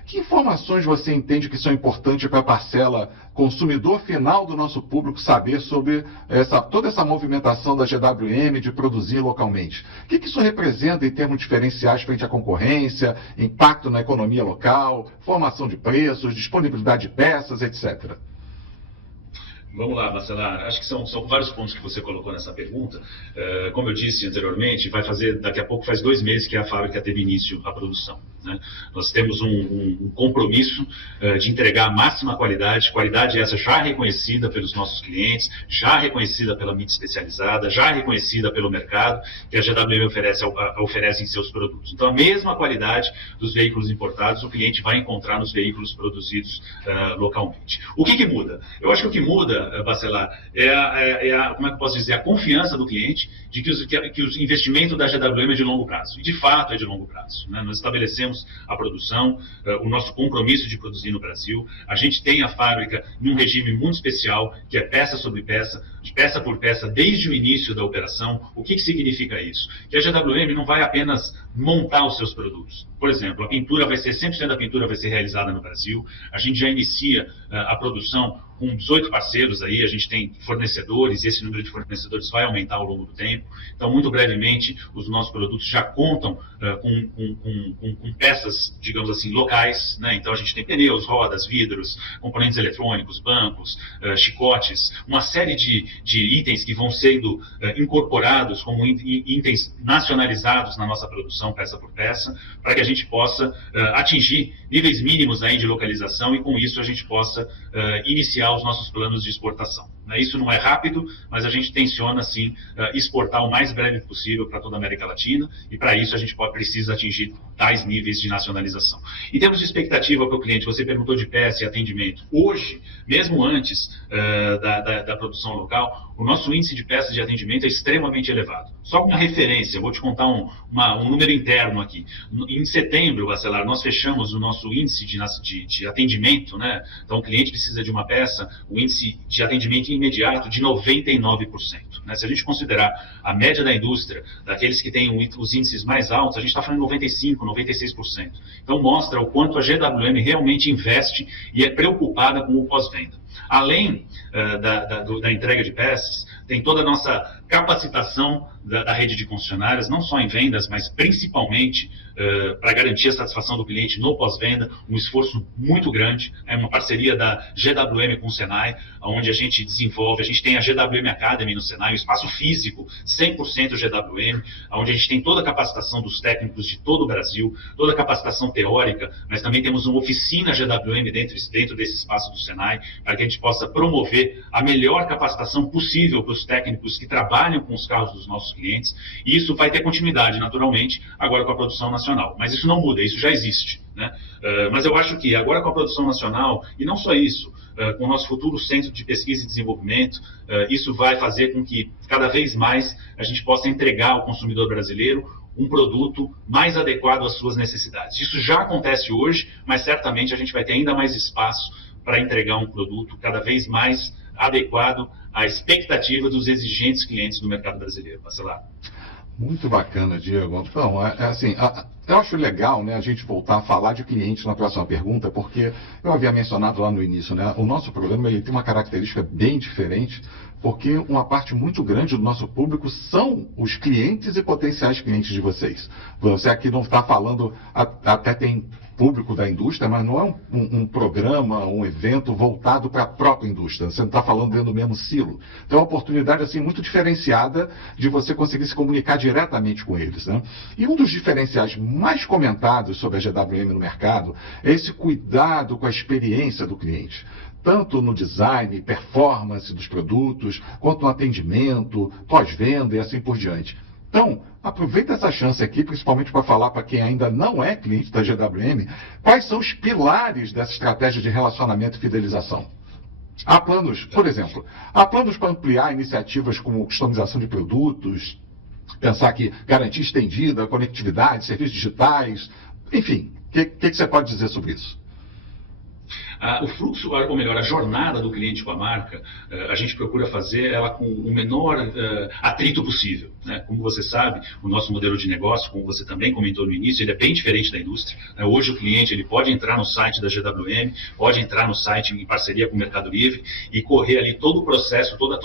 Que informações você entende que são importantes para a parcela consumidor final do nosso público saber sobre toda essa movimentação da GWM de produzir localmente? O que isso representa em termos diferenciais frente à concorrência, impacto na economia local, formação de preços, disponibilidade de peças, etc.? Vamos lá, Bacelar. Acho que são vários pontos que você colocou nessa pergunta. Como eu disse anteriormente, daqui a pouco faz 2 meses que a fábrica teve início à produção, né? Nós temos um compromisso de entregar a máxima qualidade essa já reconhecida pelos nossos clientes, já reconhecida pela mídia especializada, já reconhecida pelo mercado, que a GWM oferece em seus produtos. Então, a mesma qualidade dos veículos importados o cliente vai encontrar nos veículos produzidos localmente. O que muda? Eu acho que o que muda, Bacelar, como é que eu posso dizer, a confiança do cliente de que o investimento da GWM é de longo prazo. E de fato é de longo prazo, né? Nós estabelecemos a produção, o nosso compromisso de produzir no Brasil. A gente tem a fábrica em um regime muito especial, que é peça sobre peça, de peça por peça, desde o início da operação. O que significa isso? Que a GWM não vai apenas montar os seus produtos. Por exemplo, 100% da pintura vai ser realizada no Brasil. A gente já inicia a produção com 18 parceiros aí, a gente tem fornecedores, e esse número de fornecedores vai aumentar ao longo do tempo. Então, muito brevemente, os nossos produtos já contam com peças, digamos assim, locais, né? Então, a gente tem pneus, rodas, vidros, componentes eletrônicos, bancos, chicotes, uma série de itens que vão sendo incorporados como itens nacionalizados na nossa produção, peça por peça, para que a gente possa atingir níveis mínimos aí de localização e, com isso, a gente possa iniciar os nossos planos de exportação. Isso não é rápido, mas a gente tenciona, sim, exportar o mais breve possível para toda a América Latina, e para isso a gente precisa atingir tais níveis de nacionalização. Em termos de expectativa para o cliente, você perguntou de peça e atendimento. Hoje, mesmo antes da produção local, o nosso índice de peças de atendimento é extremamente elevado. Só com uma referência, vou te contar um número interno aqui. Em setembro, Bacelar, nós fechamos o nosso índice de atendimento, né? Então, o cliente precisa de uma peça, o índice de atendimento imediato de 99%. Né? Se a gente considerar a média da indústria, daqueles que têm os índices mais altos, a gente está falando de 95%, 96%. Então, mostra o quanto a GWM realmente investe e é preocupada com o pós-venda. Além da entrega de peças, tem toda a nossa capacitação da rede de concessionárias, não só em vendas, mas principalmente para garantir a satisfação do cliente no pós-venda, um esforço muito grande, é uma parceria da GWM com o Senai, onde a gente desenvolve, a gente tem a GWM Academy no Senai, um espaço físico 100% GWM, onde a gente tem toda a capacitação dos técnicos de todo o Brasil, toda a capacitação teórica, mas também temos uma oficina GWM dentro desse espaço do Senai, para que a gente possa promover a melhor capacitação possível para os técnicos que trabalham com os carros dos nossos clientes, e isso vai ter continuidade, naturalmente, agora com a produção nacional. Mas isso não muda, isso já existe, né? Mas eu acho que agora com a produção nacional, e não só isso, com o nosso futuro centro de pesquisa e desenvolvimento, isso vai fazer com que cada vez mais a gente possa entregar ao consumidor brasileiro um produto mais adequado às suas necessidades. Isso já acontece hoje, mas certamente a gente vai ter ainda mais espaço para entregar um produto cada vez mais adequado à expectativa dos exigentes clientes do mercado brasileiro. Bacelar. Muito bacana, Diego. Então, assim, eu acho legal, né, a gente voltar a falar de cliente na próxima pergunta, porque eu havia mencionado lá no início, né, o nosso programa ele tem uma característica bem diferente, porque uma parte muito grande do nosso público são os clientes e potenciais clientes de vocês. Você aqui não está falando, até tem público da indústria, mas não é um programa, um evento voltado para a própria indústria. Você não está falando dentro do mesmo silo. Então é uma oportunidade assim, muito diferenciada de você conseguir se comunicar diretamente com eles, né? E um dos diferenciais mais comentados sobre a GWM no mercado é esse cuidado com a experiência do cliente. Tanto no design, performance dos produtos, quanto no atendimento, pós-venda e assim por diante. Então, aproveita essa chance aqui, principalmente para falar para quem ainda não é cliente da GWM, quais são os pilares dessa estratégia de relacionamento e fidelização. Há planos, por exemplo, há planos para ampliar iniciativas como customização de produtos, pensar que garantia estendida, conectividade, serviços digitais, enfim, o que você pode dizer sobre isso? O fluxo, ou melhor, a jornada do cliente com a marca, a gente procura fazer ela com o menor atrito possível, né? Como você sabe, o nosso modelo de negócio, como você também comentou no início, ele é bem diferente da indústria, né? Hoje o cliente ele pode entrar no site da GWM, pode entrar no site em parceria com o Mercado Livre e correr ali todo o processo, toda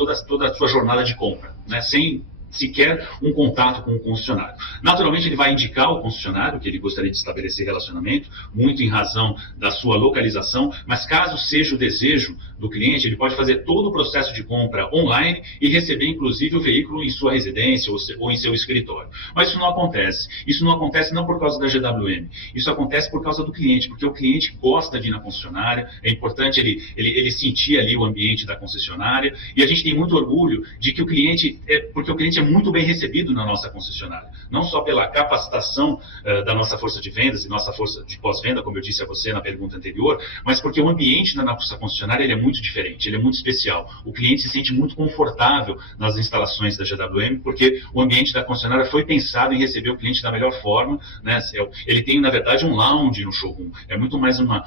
a sua jornada de compra, né? Sem sequer um contato com o concessionário. Naturalmente, ele vai indicar ao concessionário que ele gostaria de estabelecer relacionamento, muito em razão da sua localização, mas caso seja o desejo do cliente, ele pode fazer todo o processo de compra online e receber, inclusive, o veículo em sua residência ou em seu escritório. Mas isso não acontece. Isso não acontece não por causa da GWM, isso acontece por causa do cliente, porque o cliente gosta de ir na concessionária, é importante ele sentir ali o ambiente da concessionária, e a gente tem muito orgulho de que porque o cliente é muito bem recebido na nossa concessionária, não só pela capacitação da nossa força de vendas e nossa força de pós-venda, como eu disse a você na pergunta anterior, mas porque o ambiente na nossa concessionária ele é muito diferente, ele é muito especial. O cliente se sente muito confortável nas instalações da GWM, porque o ambiente da concessionária foi pensado em receber o cliente da melhor forma, né? Ele tem, na verdade, um lounge no showroom, é muito mais uma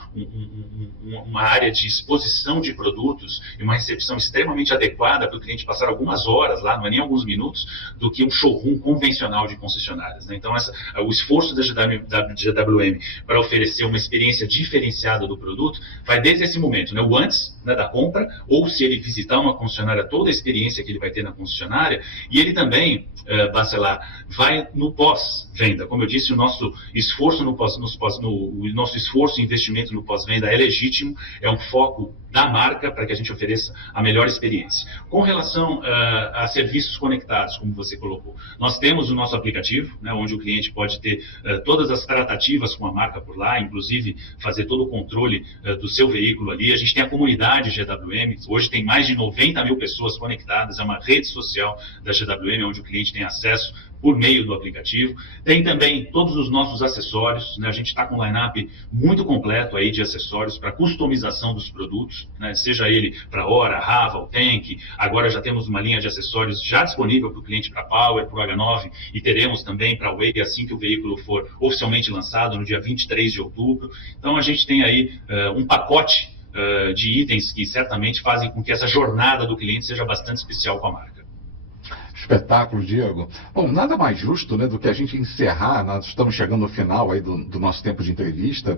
área de exposição de produtos e uma recepção extremamente adequada para o cliente passar algumas horas lá, não é nem alguns minutos, do que um showroom convencional de concessionárias, né? Então, o esforço da GWM para oferecer uma experiência diferenciada do produto vai desde esse momento, né? O antes, né, da compra, ou se ele visitar uma concessionária, toda a experiência que ele vai ter na concessionária, e ele também, Bacelar, vai no pós-venda. Como eu disse, o nosso esforço nosso esforço e investimento no pós-venda é legítimo, é um foco da marca para que a gente ofereça a melhor experiência. Com relação a serviços conectados, como você colocou, nós temos o nosso aplicativo, né, onde o cliente pode ter todas as tratativas com a marca por lá, inclusive fazer todo o controle do seu veículo ali. A gente tem a comunidade GWM, hoje tem mais de 90 mil pessoas conectadas, é uma rede social da GWM, onde o cliente tem acesso por meio do aplicativo. Tem também todos os nossos acessórios, né? A gente está com um line-up muito completo aí de acessórios para customização dos produtos, né? Seja ele para Hora, Raval, Tank. Agora já temos uma linha de acessórios já disponível para o cliente, para Power, para o H9, e teremos também para Way assim que o veículo for oficialmente lançado no dia 23 de outubro. Então a gente tem aí um pacote de itens que certamente fazem com que essa jornada do cliente seja bastante especial com a marca. Espetáculo, Diego. Bom, nada mais justo, né, do que a gente encerrar, nós estamos chegando no final aí do nosso tempo de entrevista,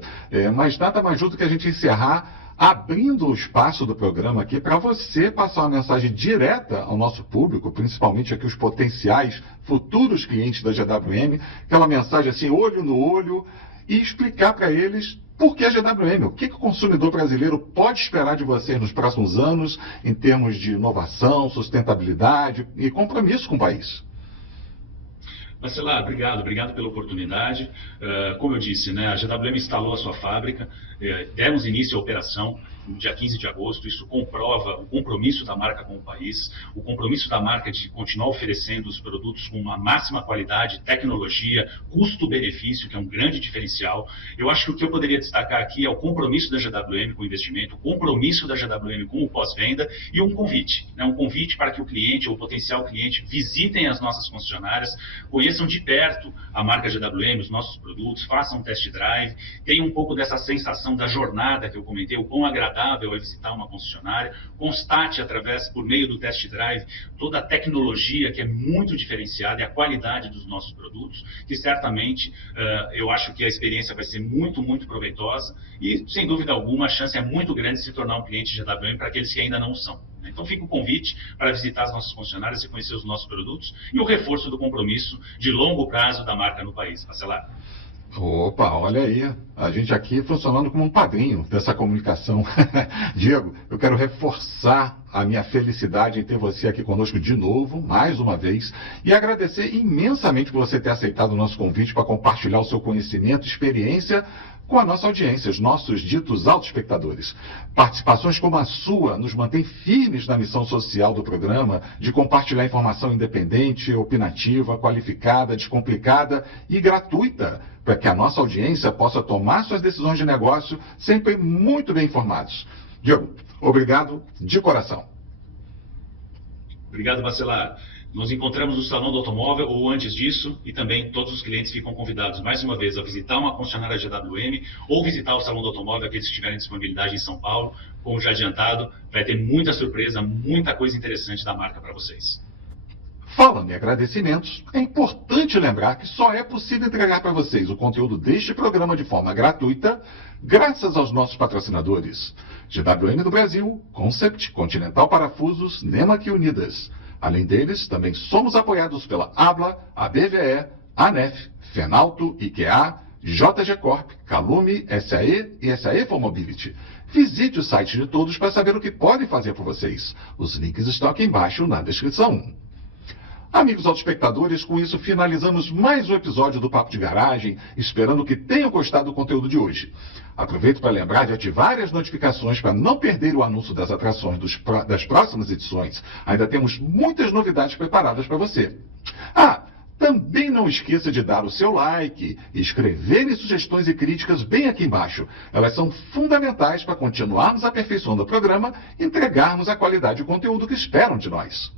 mas nada mais justo do que a gente encerrar abrindo o espaço do programa aqui para você passar uma mensagem direta ao nosso público, principalmente aqui os potenciais futuros clientes da GWM, aquela mensagem assim, olho no olho, e explicar para eles por que a GWM, o que o consumidor brasileiro pode esperar de vocês nos próximos anos em termos de inovação, sustentabilidade e compromisso com o país. Bacelar, obrigado pela oportunidade. Como eu disse, né, a GWM instalou a sua fábrica, demos início à operação no dia 15 de agosto. Isso comprova o compromisso da marca com o país, o compromisso da marca de continuar oferecendo os produtos com uma máxima qualidade, tecnologia, custo-benefício, que é um grande diferencial. Eu acho que o que eu poderia destacar aqui é o compromisso da GWM com o investimento, o compromisso da GWM com o pós-venda e um convite, né, um convite para que o cliente ou o potencial cliente visitem as nossas concessionárias, conheçam de perto a marca GWM, os nossos produtos, façam um test drive, tenham um pouco dessa sensação da jornada que eu comentei, o quão agradável é visitar uma concessionária, constate por meio do test drive, toda a tecnologia que é muito diferenciada e a qualidade dos nossos produtos, que certamente eu acho que a experiência vai ser muito, muito proveitosa e, sem dúvida alguma, a chance é muito grande de se tornar um cliente GWM para aqueles que ainda não são. Então fica o convite para visitar as nossas concessionárias e conhecer os nossos produtos e o reforço do compromisso de longo prazo da marca no país. Bacelar. Opa, olha aí, a gente aqui funcionando como um padrinho dessa comunicação. Diego, eu quero reforçar a minha felicidade em ter você aqui conosco de novo, mais uma vez, e agradecer imensamente por você ter aceitado o nosso convite para compartilhar o seu conhecimento e experiência com a nossa audiência, os nossos ditos autoespectadores. Participações como a sua nos mantém firmes na missão social do programa de compartilhar informação independente, opinativa, qualificada, descomplicada e gratuita, para que a nossa audiência possa tomar suas decisões de negócio sempre muito bem informados. Diego, obrigado de coração. Obrigado, Bacelar. Nos encontramos no Salão do Automóvel ou antes disso, e também todos os clientes ficam convidados mais uma vez a visitar uma concessionária GWM ou visitar o Salão do Automóvel, aqueles que tiverem disponibilidade em São Paulo. Como já adiantado, vai ter muita surpresa, muita coisa interessante da marca para vocês. Falando em agradecimentos, é importante lembrar que só é possível entregar para vocês o conteúdo deste programa de forma gratuita, graças aos nossos patrocinadores. GWM do Brasil, Concept, Continental Parafusos, Nemac Unidas. Além deles, também somos apoiados pela ABLA, a BVE, ANEF, Fenalto, IKEA, JG Corp, Calume, SAE e SAE for Mobility. Visite o site de todos para saber o que podem fazer por vocês. Os links estão aqui embaixo na descrição. Amigos autoespectadores, com isso finalizamos mais um episódio do Papo de Garagem, esperando que tenham gostado do conteúdo de hoje. Aproveito para lembrar de ativar as notificações para não perder o anúncio das atrações das próximas edições. Ainda temos muitas novidades preparadas para você. Também não esqueça de dar o seu like e escreverem sugestões e críticas bem aqui embaixo. Elas são fundamentais para continuarmos aperfeiçoando o programa e entregarmos a qualidade de conteúdo que esperam de nós.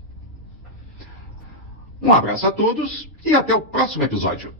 Um abraço a todos e até o próximo episódio.